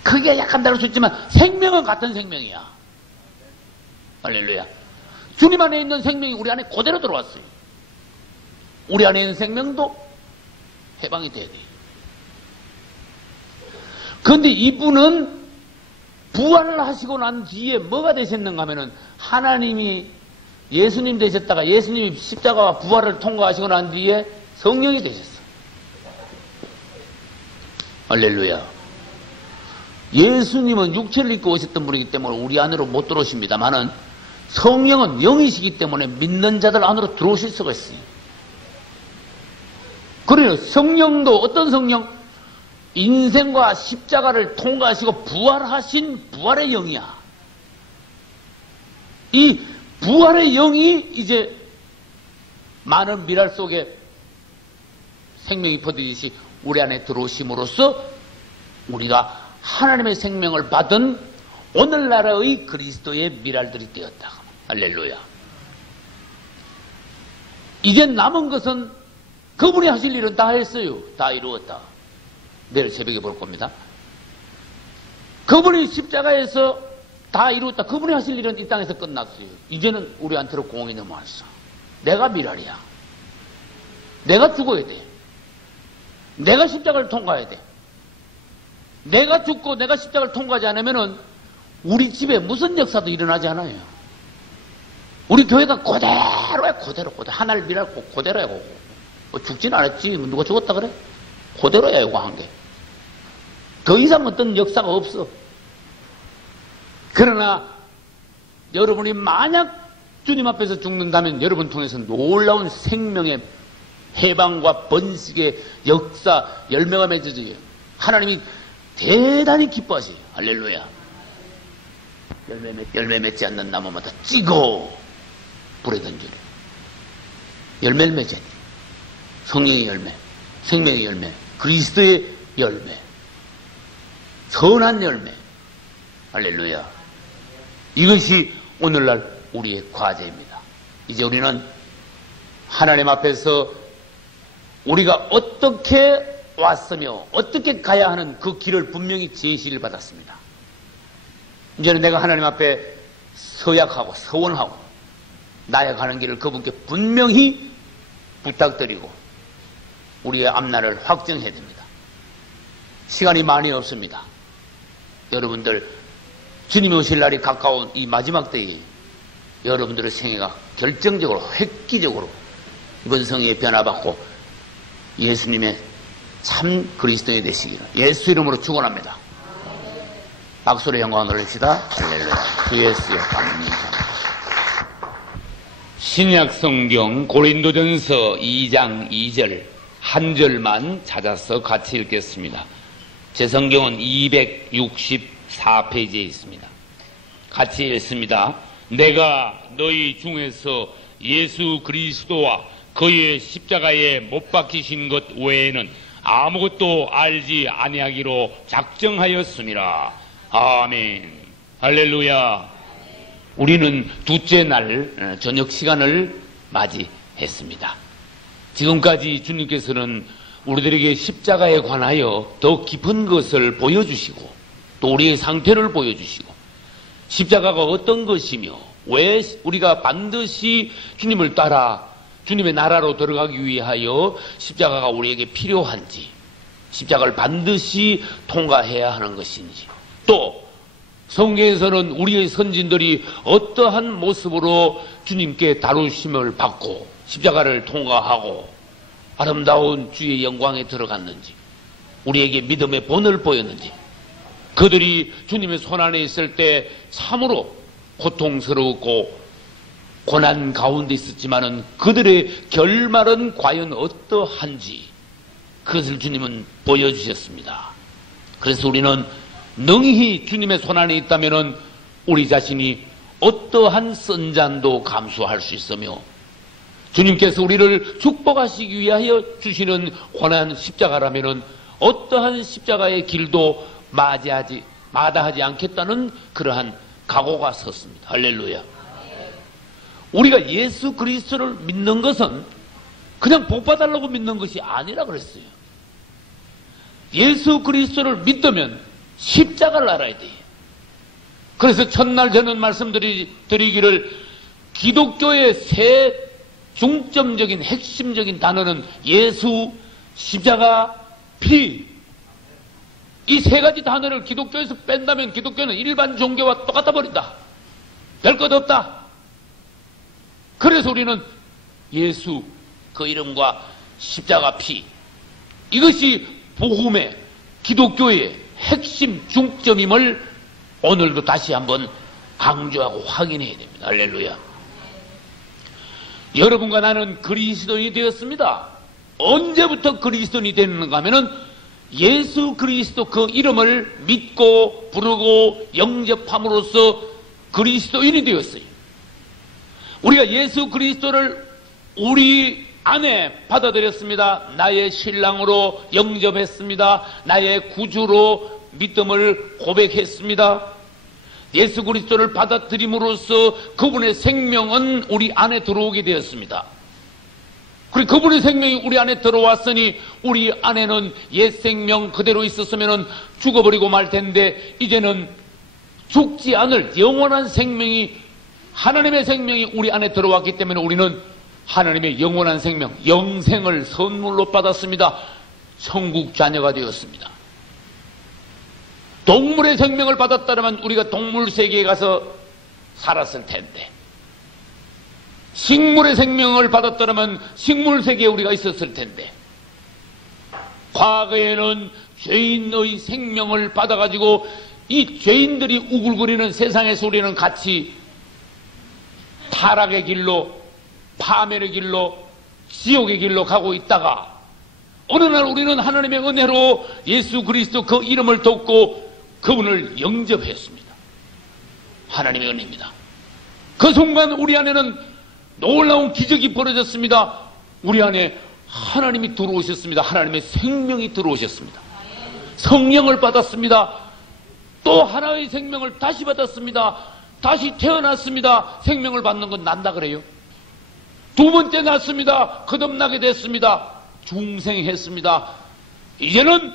크기가 약간 다를 수 있지만 생명은 같은 생명이야. 할렐루야. 주님 안에 있는 생명이 우리 안에 그대로 들어왔어요. 우리 안에 있는 생명도 해방이 돼야 돼요. 그런데 이분은 부활을 하시고 난 뒤에 뭐가 되셨는가 하면은 하나님이 예수님 되셨다가 예수님이 십자가와 부활을 통과하시고 난 뒤에 성령이 되셨어. 할렐루야. 예수님은 육체를 입고 오셨던 분이기 때문에 우리 안으로 못 들어오십니다만은 성령은 영이시기 때문에 믿는 자들 안으로 들어오실 수가 있어요. 그래요. 성령도 어떤 성령? 인생과 십자가를 통과하시고 부활하신 부활의 영이야. 이 부활의 영이 이제 많은 미랄 속에 생명이 퍼지듯이 우리 안에 들어오심으로써 우리가 하나님의 생명을 받은 오늘날의 그리스도의 미랄들이 되었다. 할렐루야. 이제 남은 것은 그분이 하실 일은 다 했어요. 다 이루었다. 내일 새벽에 볼 겁니다. 그분이 십자가에서 다 이루었다. 그분이 하실 일은 이 땅에서 끝났어요. 이제는 우리한테로 공이 넘어왔어. 내가 미랄이야. 내가 죽어야 돼. 내가 십자가를 통과해야 돼. 내가 죽고 내가 십자가를 통과하지 않으면은 우리 집에 무슨 역사도 일어나지 않아요. 우리 교회가 그대로야, 그대로. 하나를 미랄고 그대로야. 죽진 않았지. 누가 죽었다 그래? 그대로야, 이거 한 게. 더 이상 어떤 역사가 없어. 그러나 여러분이 만약 주님 앞에서 죽는다면 여러분 통해서 놀라운 생명의 해방과 번식의 역사, 열매가 맺어져요. 하나님이 대단히 기뻐하세요. 할렐루야. 열매 맺지 않는 나무마다 찍어 불에 던지래. 열매를 맺어야 돼. 성령의 열매, 생명의 열매, 그리스도의 열매, 선한 열매. 할렐루야. 이것이 오늘날 우리의 과제입니다. 이제 우리는 하나님 앞에서 우리가 어떻게 왔으며 어떻게 가야 하는 그 길을 분명히 제시를 받았습니다. 이제는 내가 하나님 앞에 서약하고 서원하고 나아가는 길을 그분께 분명히 부탁드리고 우리의 앞날을 확정해야 됩니다. 시간이 많이 없습니다. 여러분들 주님이 오실 날이 가까운 이 마지막 때에 여러분들의 생애가 결정적으로 획기적으로 이번 성회에 변화받고 예수님의 참 그리스도인이 되시기를 예수 이름으로 축원합니다. 박수로 영광을 돌립시다. 할렐루야. 주 예수여 감사합니다. 신약 성경 고린도전서 2장 2절 한 절만 찾아서 같이 읽겠습니다. 제 성경은 264페이지에 있습니다. 같이 읽습니다. 내가 너희 중에서 예수 그리스도와 그의 십자가에 못 박히신 것 외에는 아무것도 알지 아니하기로 작정하였습니다. 아멘. 할렐루야. 우리는 둘째 날 저녁 시간을 맞이했습니다. 지금까지 주님께서는 우리들에게 십자가에 관하여 더 깊은 것을 보여주시고 또 우리의 상태를 보여주시고 십자가가 어떤 것이며 왜 우리가 반드시 주님을 따라 주님의 나라로 들어가기 위하여 십자가가 우리에게 필요한지 십자가를 반드시 통과해야 하는 것인지 또 성경에서는 우리의 선진들이 어떠한 모습으로 주님께 다루심을 받고 십자가를 통과하고 아름다운 주의 영광에 들어갔는지 우리에게 믿음의 본을 보였는지 그들이 주님의 손안에 있을 때 참으로 고통스러웠고 고난 가운데 있었지만은 그들의 결말은 과연 어떠한지 그것을 주님은 보여주셨습니다. 그래서 우리는 능히 주님의 손안에 있다면은 우리 자신이 어떠한 선잔도 감수할 수 있으며 주님께서 우리를 축복하시기 위하여 주시는 고난 십자가라면은 어떠한 십자가의 길도 마다하지 않겠다는 그러한 각오가 섰습니다. 할렐루야. 우리가 예수 그리스도를 믿는 것은 그냥 복 받으려고 믿는 것이 아니라 그랬어요. 예수 그리스도를 믿으면 십자가를 알아야 돼요. 그래서 첫날 저는 말씀드리기를 기독교의 세 중점적인 핵심적인 단어는 예수, 십자가, 피. 이 세 가지 단어를 기독교에서 뺀다면 기독교는 일반 종교와 똑같아 버린다. 별 것 없다. 그래서 우리는 예수 그 이름과 십자가 피 이것이 복음의 기독교의 핵심 중점임을 오늘도 다시 한번 강조하고 확인해야 됩니다. 할렐루야. 여러분과 나는 그리스도인이 되었습니다. 언제부터 그리스도인이 되는가 하면은 예수 그리스도 그 이름을 믿고 부르고 영접함으로써 그리스도인이 되었어요. 우리가 예수 그리스도를 우리 안에 받아들였습니다. 나의 신랑으로 영접했습니다. 나의 구주로 믿음을 고백했습니다. 예수 그리스도를 받아들임으로써 그분의 생명은 우리 안에 들어오게 되었습니다. 그리고 그분의 생명이 우리 안에 들어왔으니 우리 안에는 옛 생명 그대로 있었으면 죽어버리고 말 텐데 이제는 죽지 않을 영원한 생명이 하나님의 생명이 우리 안에 들어왔기 때문에 우리는 하나님의 영원한 생명, 영생을 선물로 받았습니다. 천국 자녀가 되었습니다. 동물의 생명을 받았다면 우리가 동물 세계에 가서 살았을 텐데 식물의 생명을 받았다면 식물 세계에 우리가 있었을 텐데 과거에는 죄인의 생명을 받아가지고 이 죄인들이 우글거리는 세상에서 우리는 같이 타락의 길로 파멸의 길로 지옥의 길로 가고 있다가 어느 날 우리는 하나님의 은혜로 예수 그리스도 그 이름을 돕고 그분을 영접했습니다. 하나님의 은혜입니다. 그 순간 우리 안에는 놀라운 기적이 벌어졌습니다. 우리 안에 하나님이 들어오셨습니다. 하나님의 생명이 들어오셨습니다. 성령을 받았습니다. 또 하나의 생명을 다시 받았습니다. 다시 태어났습니다. 생명을 받는 건 난다 그래요. 두 번째 났습니다. 거듭나게 됐습니다. 중생했습니다. 이제는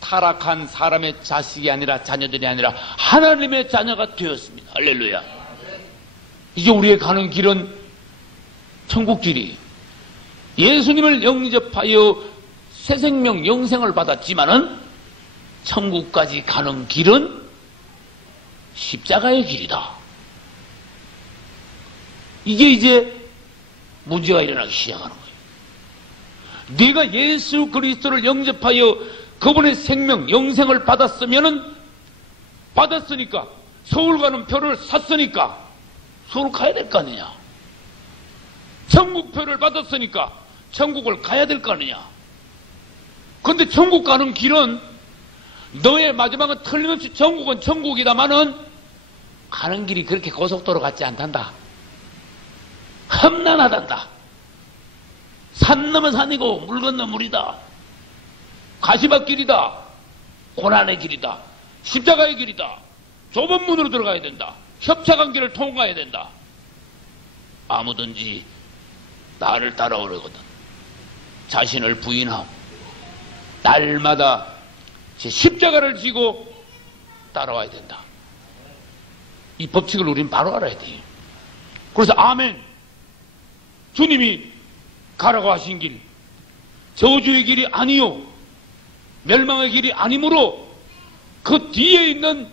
타락한 사람의 자식이 아니라 자녀들이 아니라 하나님의 자녀가 되었습니다. 할렐루야. 이제 우리의 가는 길은 천국길이 예수님을 영접하여 새 생명 영생을 받았지만은 천국까지 가는 길은 십자가의 길이다. 이게 이제 문제가 일어나기 시작하는 거예요. 네가 예수 그리스도를 영접하여 그분의 생명, 영생을 받았으니까 서울 가는 표를 샀으니까 서울 가야 될 거 아니냐. 천국표를 받았으니까 천국을 가야 될 거 아니냐. 근데 천국 가는 길은 너의 마지막은 틀림없이 천국은 천국이다마는 가는 길이 그렇게 고속도로 같지 않단다. 험난하단다. 산 넘어 산이고 물 건너 물이다. 가시밭길이다. 고난의 길이다. 십자가의 길이다. 좁은 문으로 들어가야 된다. 협착한 길을 통과해야 된다. 아무든지 나를 따라오려거든 자신을 부인하고 날마다 제 십자가를 지고 따라와야 된다. 이 법칙을 우리는 바로 알아야 돼요. 그래서 아멘. 주님이 가라고 하신 길, 저주의 길이 아니요 멸망의 길이 아니므로 그 뒤에 있는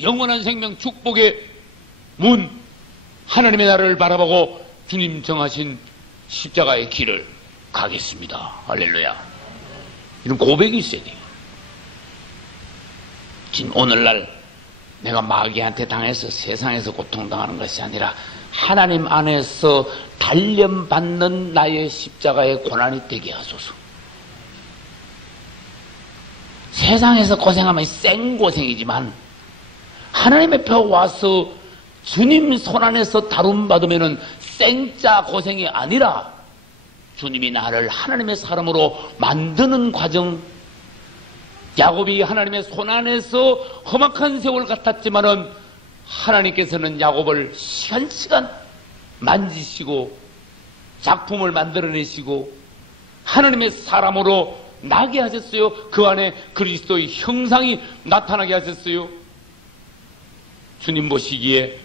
영원한 생명 축복의 문, 하나님의 나라를 바라보고 주님 정하신 십자가의 길을 가겠습니다. 할렐루야. 이런 고백이 있어야 돼요. 지금 오늘날 내가 마귀한테 당해서 세상에서 고통당하는 것이 아니라 하나님 안에서 단련받는 나의 십자가의 고난이 되게 하소서. 세상에서 고생하면 생고생이지만 하나님 앞에 와서 주님 손안에서 다룸받으면 생짜 고생이 아니라 주님이 나를 하나님의 사람으로 만드는 과정. 야곱이 하나님의 손안에서 험악한 세월 같았지만은 하나님께서는 야곱을 시간시간 만지시고 작품을 만들어내시고 하나님의 사람으로 나게 하셨어요. 그 안에 그리스도의 형상이 나타나게 하셨어요. 주님 보시기에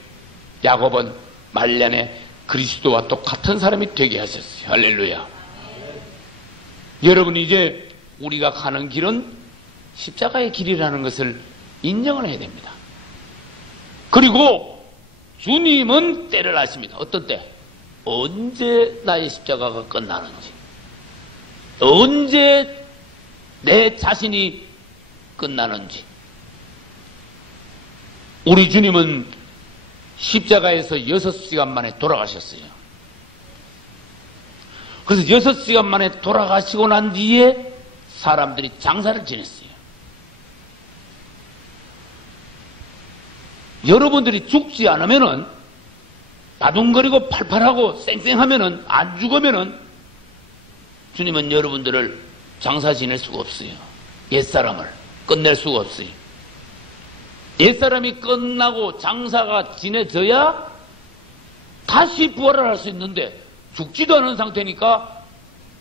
야곱은 말년에 그리스도와 똑같은 사람이 되게 하셨어요. 할렐루야. 여러분, 이제 우리가 가는 길은 십자가의 길이라는 것을 인정을 해야 됩니다. 그리고 주님은 때를 아십니다. 어떤 때? 언제 나의 십자가가 끝나는지, 언제 내 자신이 끝나는지. 우리 주님은 십자가에서 6시간 만에 돌아가셨어요. 그래서 6시간 만에 돌아가시고 난 뒤에 사람들이 장사를 지냈어요. 여러분들이 죽지 않으면은, 바둥거리고 팔팔하고 쌩쌩하면은, 안 죽으면은 주님은 여러분들을 장사 지낼 수가 없어요. 옛사람을 끝낼 수가 없어요. 옛사람이 끝나고 장사가 지내져야 다시 부활을 할 수 있는데, 죽지도 않은 상태니까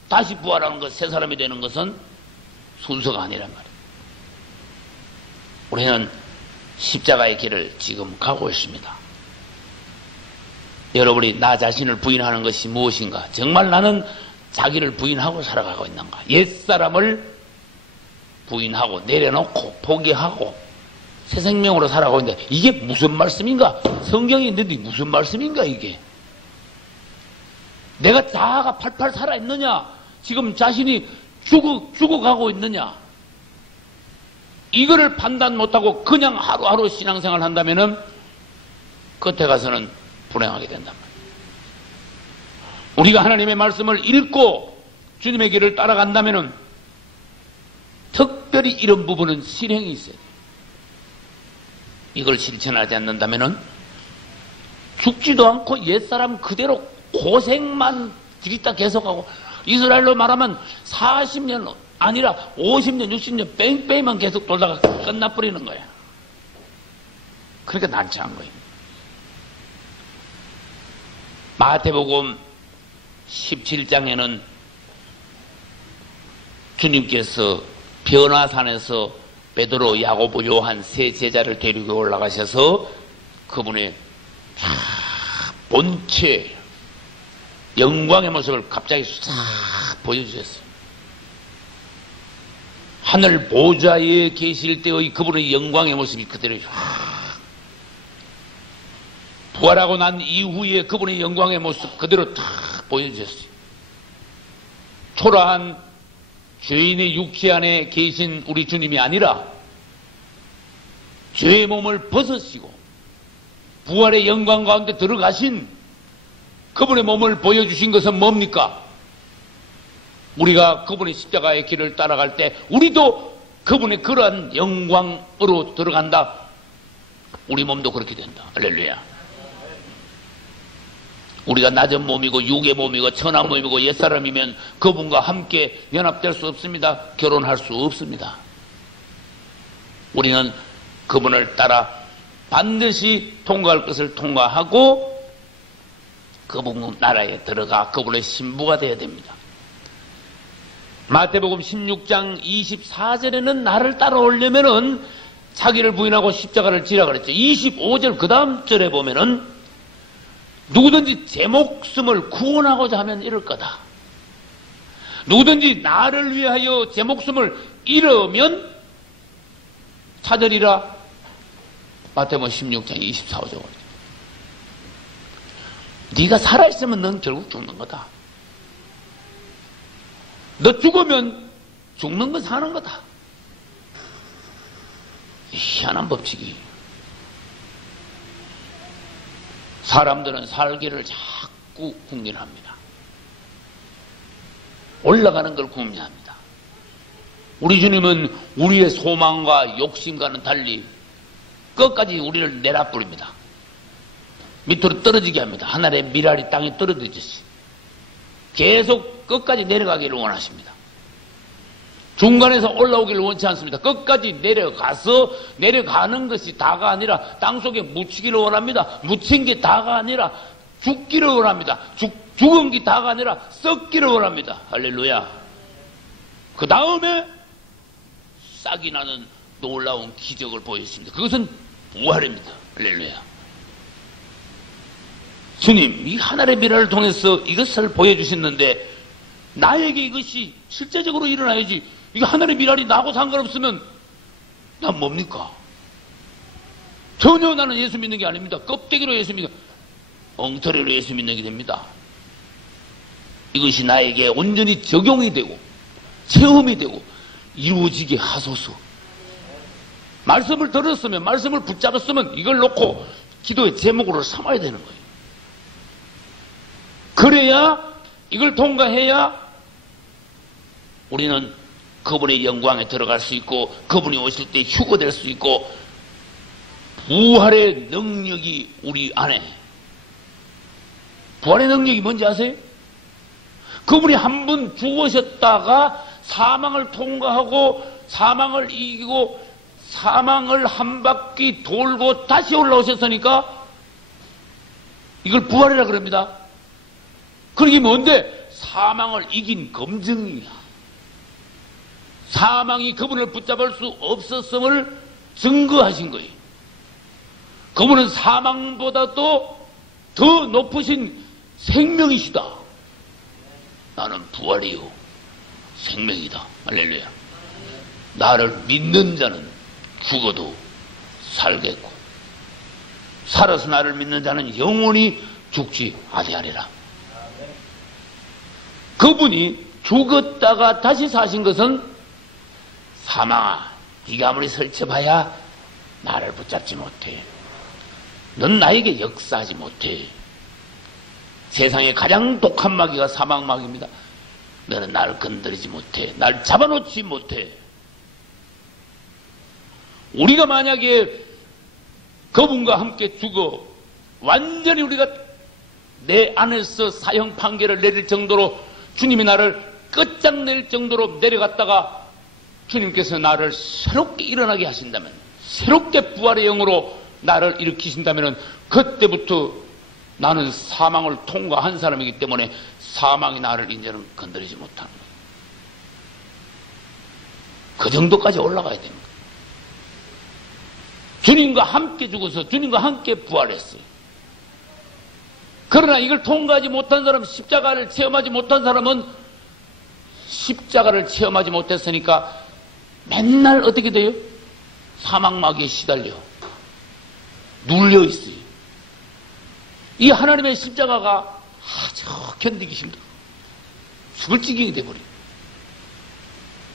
다시 부활하는 것, 새 사람이 되는 것은 순서가 아니란 말이에요. 우리는 십자가의 길을 지금 가고 있습니다. 여러분이 나 자신을 부인하는 것이 무엇인가? 정말 나는 자기를 부인하고 살아가고 있는가? 옛사람을 부인하고 내려놓고 포기하고 새 생명으로 살아가고 있는데, 이게 무슨 말씀인가? 성경이 있는데 무슨 말씀인가 이게? 내가 자아가 팔팔 살아있느냐? 지금 자신이 죽어가고 있느냐? 이거를 판단 못하고 그냥 하루하루 신앙생활 한다면은 끝에 가서는 불행하게 된단 말이에요. 우리가 하나님의 말씀을 읽고 주님의 길을 따라간다면은 특별히 이런 부분은 실행이 있어야 돼요. 이걸 실천하지 않는다면은 죽지도 않고 옛사람 그대로 고생만 들이다 계속하고, 이스라엘로 말하면 40년 아니라 50년, 60년 뺑뺑이만 계속 돌다가 끝나버리는 거야. 그러니까 난처한 거예요. 마태복음 17장에는 주님께서 변화산에서 베드로, 야고보, 요한 세 제자를 데리고 올라가셔서 그분의 본체 영광의 모습을 갑자기 싹 보여주셨어요. 하늘 보좌에 계실 때의 그분의 영광의 모습이 그대로 부활하고 난 이후에 그분의 영광의 모습 그대로 다 보여주셨어요. 초라한 죄인의 육체 안에 계신 우리 주님이 아니라 죄의 몸을 벗으시고 부활의 영광 가운데 들어가신 그분의 몸을 보여주신 것은 뭡니까? 우리가 그분의 십자가의 길을 따라갈 때 우리도 그분의 그러한 영광으로 들어간다. 우리 몸도 그렇게 된다. 할렐루야. 우리가 낮은 몸이고 육의 몸이고 천한 몸이고 옛사람이면 그분과 함께 연합될 수 없습니다. 결혼할 수 없습니다. 우리는 그분을 따라 반드시 통과할 것을 통과하고 그분 나라에 들어가 그분의 신부가 되어야 됩니다. 마태복음 16장 24절에는 나를 따라오려면은 자기를 부인하고 십자가를 지라 그랬죠. 25절 그 다음 절에 보면은 누구든지 제 목숨을 구원하고자 하면 이럴 거다. 누구든지 나를 위하여 제 목숨을 잃으면 찾으리라. 마태복음 16장 24절. 네가 살아있으면 넌 결국 죽는 거다. 너 죽으면 죽는 건 사는 거다. 희한한 법칙이. 사람들은 살기를 자꾸 궁리합니다. 올라가는 걸 궁리합니다. 우리 주님은 우리의 소망과 욕심과는 달리 끝까지 우리를 내라뿌립니다. 밑으로 떨어지게 합니다. 하늘의 미랄이 땅에 떨어지듯이 계속 끝까지 내려가기를 원하십니다. 중간에서 올라오기를 원치 않습니다. 끝까지 내려가서 내려가는 것이 다가 아니라 땅속에 묻히기를 원합니다. 묻힌 게 다가 아니라 죽기를 원합니다. 죽은 게 다가 아니라 썩기를 원합니다. 할렐루야. 그 다음에 싹이 나는 놀라운 기적을 보였습니다. 그것은 부활입니다. 할렐루야. 주님, 이 하늘의 미랄을 통해서 이것을 보여주셨는데 나에게 이것이 실제적으로 일어나야지. 이거 하늘의 미랄이 나하고 상관없으면 난 뭡니까? 전혀 나는 예수 믿는 게 아닙니다. 껍데기로 예수 믿는, 엉터리로 예수 믿는 게 됩니다. 이것이 나에게 온전히 적용이 되고 체험이 되고 이루어지게 하소서. 말씀을 들었으면, 말씀을 붙잡았으면 이걸 놓고 기도의 제목으로 삼아야 되는 거예요. 그래야, 이걸 통과해야 우리는 그분의 영광에 들어갈 수 있고 그분이 오실 때 휴거될 수 있고 부활의 능력이 우리 안에. 부활의 능력이 뭔지 아세요? 그분이 한 번 죽으셨다가 사망을 통과하고 사망을 이기고 사망을 한 바퀴 돌고 다시 올라오셨으니까 이걸 부활이라 그럽니다. 그게 뭔데? 사망을 이긴 검증이야. 사망이 그분을 붙잡을 수 없었음을 증거하신 거예요. 그분은 사망보다도 더 높으신 생명이시다. 나는 부활이요 생명이다. 할렐루야. 나를 믿는 자는 죽어도 살겠고 살아서 나를 믿는 자는 영원히 죽지 아니하리라. 그분이 죽었다가 다시 사신 것은 사망아, 네가 아무리 설쳐봐야 나를 붙잡지 못해. 넌 나에게 역사하지 못해. 세상에 가장 독한 마귀가 사망마귀입니다. 너는 나를 건드리지 못해. 날 잡아놓지 못해. 우리가 만약에 그분과 함께 죽어 완전히 우리가 내 안에서 사형 판결을 내릴 정도로 주님이 나를 끝장낼 정도로 내려갔다가 주님께서 나를 새롭게 일어나게 하신다면, 새롭게 부활의 영으로 나를 일으키신다면 그때부터 나는 사망을 통과한 사람이기 때문에 사망이 나를 이제는 건드리지 못하는 거예요. 그 정도까지 올라가야 됩니다. 주님과 함께 죽어서 주님과 함께 부활했어요. 그러나 이걸 통과하지 못한 사람, 십자가를 체험하지 못한 사람은 십자가를 체험하지 못했으니까 맨날 어떻게 돼요? 사망마귀에 시달려 눌려 있어요. 이 하나님의 십자가가 아주 견디기 힘들어. 죽을 지경이 돼버려.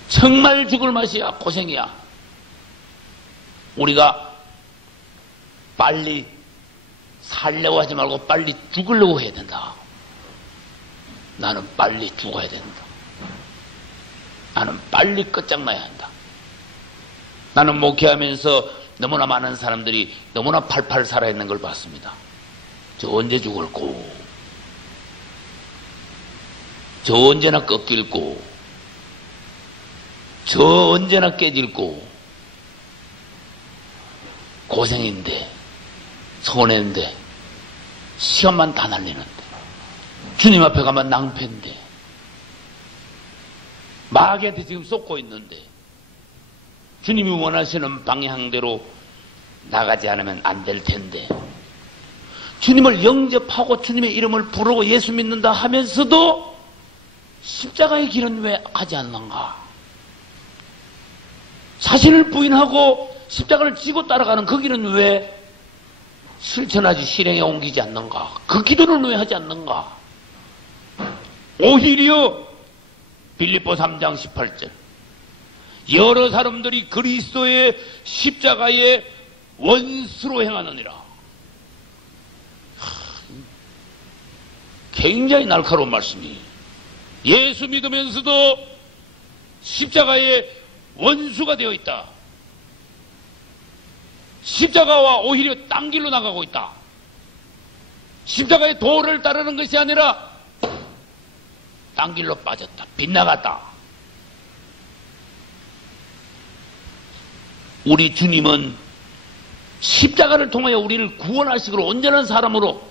정말 죽을 맛이야. 고생이야. 우리가 빨리 살려고 하지 말고 빨리 죽으려고 해야 된다. 나는 빨리 죽어야 된다. 나는 빨리 끝장나야 한다. 나는 목회하면서 너무나 많은 사람들이 너무나 팔팔 살아있는 걸 봤습니다. 저 언제 죽을꼬? 저 언제나 꺾일꼬? 저 언제나 깨질꼬? 고생인데, 손해인데, 시간만 다 날리는데, 주님 앞에 가면 낭패인데, 마귀한테 지금 쏟고 있는데, 주님이 원하시는 방향대로 나가지 않으면 안 될 텐데, 주님을 영접하고 주님의 이름을 부르고 예수 믿는다 하면서도 십자가의 길은 왜 가지 않는가? 자신을 부인하고 십자가를 지고 따라가는 그 길은 왜 실천하지 실행에 옮기지 않는가? 그 기도를 왜 하지 않는가? 오히려 빌립보 3장 18절 여러 사람들이 그리스도의 십자가의 원수로 행하느니라. 굉장히 날카로운 말씀이에요. 예수 믿으면서도 십자가의 원수가 되어 있다. 십자가와 오히려 딴 길로 나가고 있다. 십자가의 도를 따르는 것이 아니라 딴 길로 빠졌다. 빗나갔다. 우리 주님은 십자가를 통하여 우리를 구원하시기로 온전한 사람으로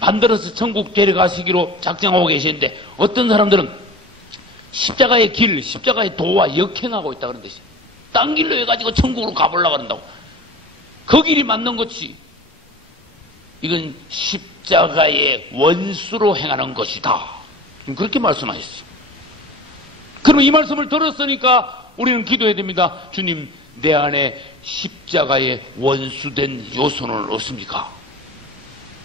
만들어서 천국 데려가시기로 작정하고 계시는데 어떤 사람들은 십자가의 길, 십자가의 도와 역행하고 있다 그런 뜻이에요. 딴 길로 해가지고 천국으로 가보려고 한다고. 그 길이 맞는 것이 이건 십자가의 원수로 행하는 것이다. 그렇게 말씀하셨어요. 그럼 이 말씀을 들었으니까 우리는 기도해야 됩니다. 주님, 내 안에 십자가의 원수된 요소는 없습니까?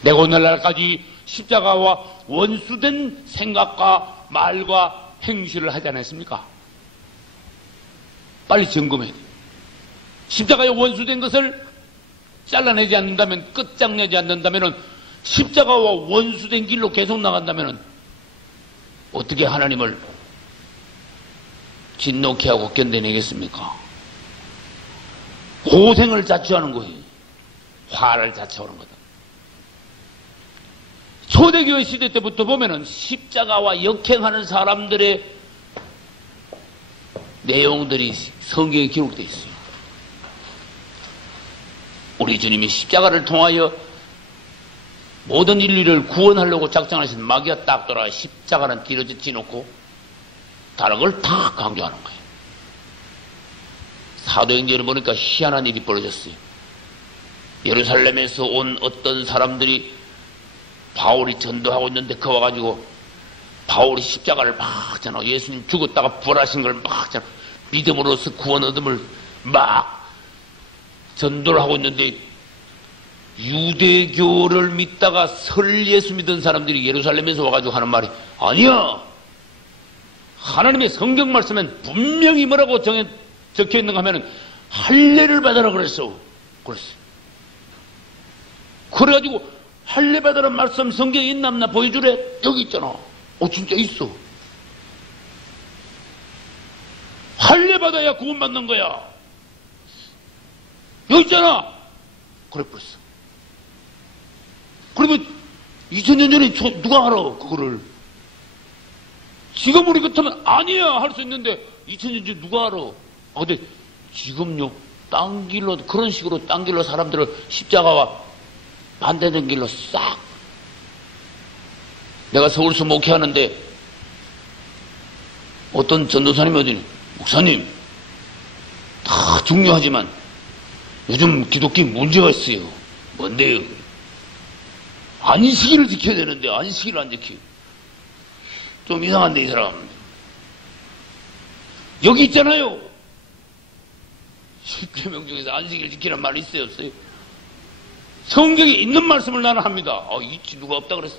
내가 오늘날까지 십자가와 원수된 생각과 말과 행실을 하지 않았습니까? 빨리 점검해야 돼요. 십자가의 원수된 것을 잘라내지 않는다면, 끝장내지 않는다면, 십자가와 원수된 길로 계속 나간다면 어떻게 하나님을 진노케 하고 견뎌내겠습니까? 고생을 자초하는 거예요. 화를 자초하는 거다. 초대교회 시대 때부터 보면은 십자가와 역행하는 사람들의 내용들이 성경에 기록되어 있어요. 우리 주님이 십자가를 통하여 모든 인류를 구원하려고 작정하신 마귀가 딱 돌아와 십자가는 뒤로 젖혀놓고 다른 걸 다 강조하는 거예요. 사도행전을 보니까 희한한 일이 벌어졌어요. 예루살렘에서 온 어떤 사람들이 바울이 전도하고 있는데 그 와가지고 바울이 십자가를 막 잖아. 예수님 죽었다가 부활하신 걸 막 잖아. 믿음으로써 구원 얻음을 막 전도를 하고 있는데 유대교를 믿다가 설 예수 믿은 사람들이 예루살렘에서 와가지고 하는 말이 아니야. 하나님의 성경 말씀엔 분명히 뭐라고 적혀 있는가 하면은 할례를 받아라 그랬어. 그랬어요. 그래가지고 할례 받으라는 말씀 성경에 있나 없나 보여주래. 여기 있잖아. 진짜 있어. 할례 받아야 구원받는 거야. 여기 있잖아. 그래 버렸어. 그러면 2000년 전에 누가 알아 그거를. 지금 우리 같으면 아니야 할 수 있는데 2000년 전에 누가 알아. 근데 지금요 딴 길로 그런 식으로 딴 길로 사람들을 십자가와 반대된 길로 싹. 내가 서울서 목회하는데 어떤 전도사님이 어디 목사님 다 중요하지만 요즘 기독교에 문제가 있어요. 뭔데요? 안식일을 지켜야 되는데 안식일을 안 지켜. 좀 이상한데 이 사람. 여기 있잖아요. 10계명 중에서 안식일 지키란 말이 있어요 없어요? 성경에 있는 말씀을 나는 합니다. 있지, 누가 없다 그랬어?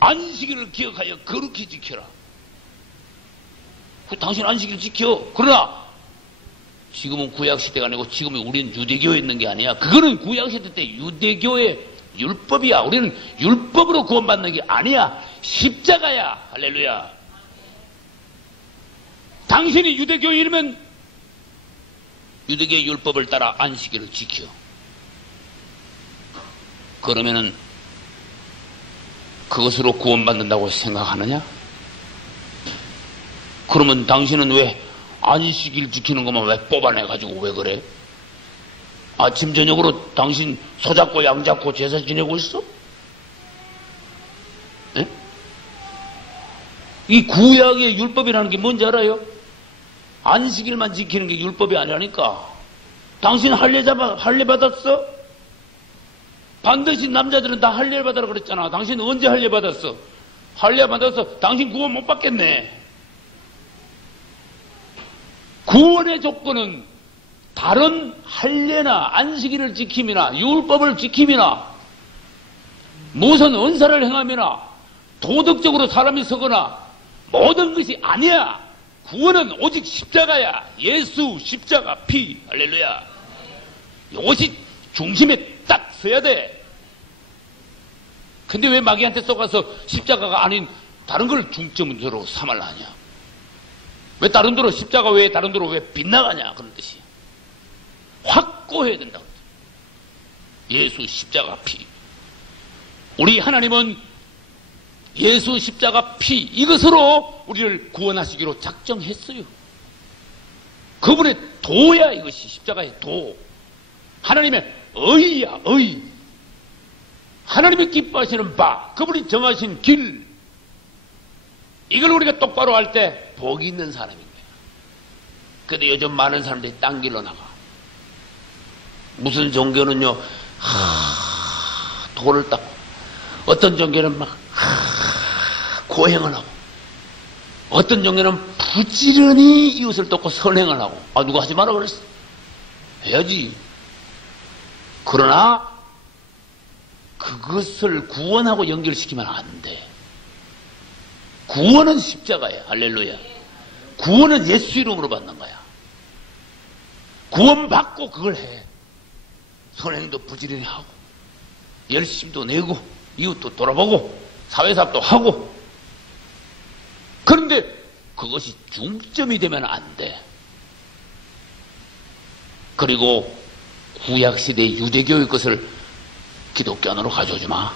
안식일을 기억하여 거룩히 지켜라. 당신 안식일 지켜. 그러나 지금은 구약시대가 아니고 지금은 우리는 유대교에 있는 게 아니야. 그거는 구약시대 때 유대교의 율법이야. 우리는 율법으로 구원받는 게 아니야. 십자가야. 할렐루야. 당신이 유대교인이면 유대교의 율법을 따라 안식일을 지켜. 그러면은 그것으로 구원받는다고 생각하느냐? 그러면 당신은 왜 안식일 지키는 것만 왜 뽑아내가지고 왜 그래? 아침 저녁으로 당신 소잡고 양잡고 제사 지내고 있어? 에? 이 구약의 율법이라는 게 뭔지 알아요? 안식일만 지키는 게 율법이 아니라니까. 당신 할례 받았어? 반드시 남자들은 다 할례 받으라 그랬잖아. 당신 언제 할례 받았어? 할례 받아서 당신 구원 못 받겠네. 구원의 조건은 다른 할례나 안식일을 지킴이나 율법을 지킴이나 무슨 은사를 행함이나 도덕적으로 사람이 서거나 모든 것이 아니야. 구원은 오직 십자가야. 예수 십자가 피. 할렐루야. 이것이 중심에 딱 서야 돼. 근데 왜 마귀한테 쏘가서 십자가가 아닌 다른 걸 중점으로 삼으려 하냐? 왜 다른 데로 십자가 외에 다른 데로 왜 빗나가냐? 그런 뜻이야. 확고해야 된다. 예수 십자가 피. 우리 하나님은 예수 십자가 피 이것으로 우리를 구원하시기로 작정했어요. 그분의 도야. 이것이 십자가의 도. 하나님의 의야. 의. 하나님이 기뻐하시는 바, 그분이 정하신 길, 이걸 우리가 똑바로 할 때 복이 있는 사람인 거예요. 근데 요즘 많은 사람들이 딴 길로 나가. 무슨 종교는요, 돌을 닦고, 어떤 종교는 막 고행을 하고, 어떤 종교는 부지런히 이웃을 돕고 선행을 하고. 누가 하지 마라 그랬어? 해야지. 그러나 그것을 구원하고 연결시키면 안 돼. 구원은 십자가야. 할렐루야. 구원은 예수 이름으로 받는 거야. 구원받고 그걸 해. 선행도 부지런히 하고, 열심도 내고, 이웃도 돌아보고, 사회사업도 하고. 그런데 그것이 중점이 되면 안 돼. 그리고 구약시대 유대교의 것을 기독교 안으로 가져오지 마.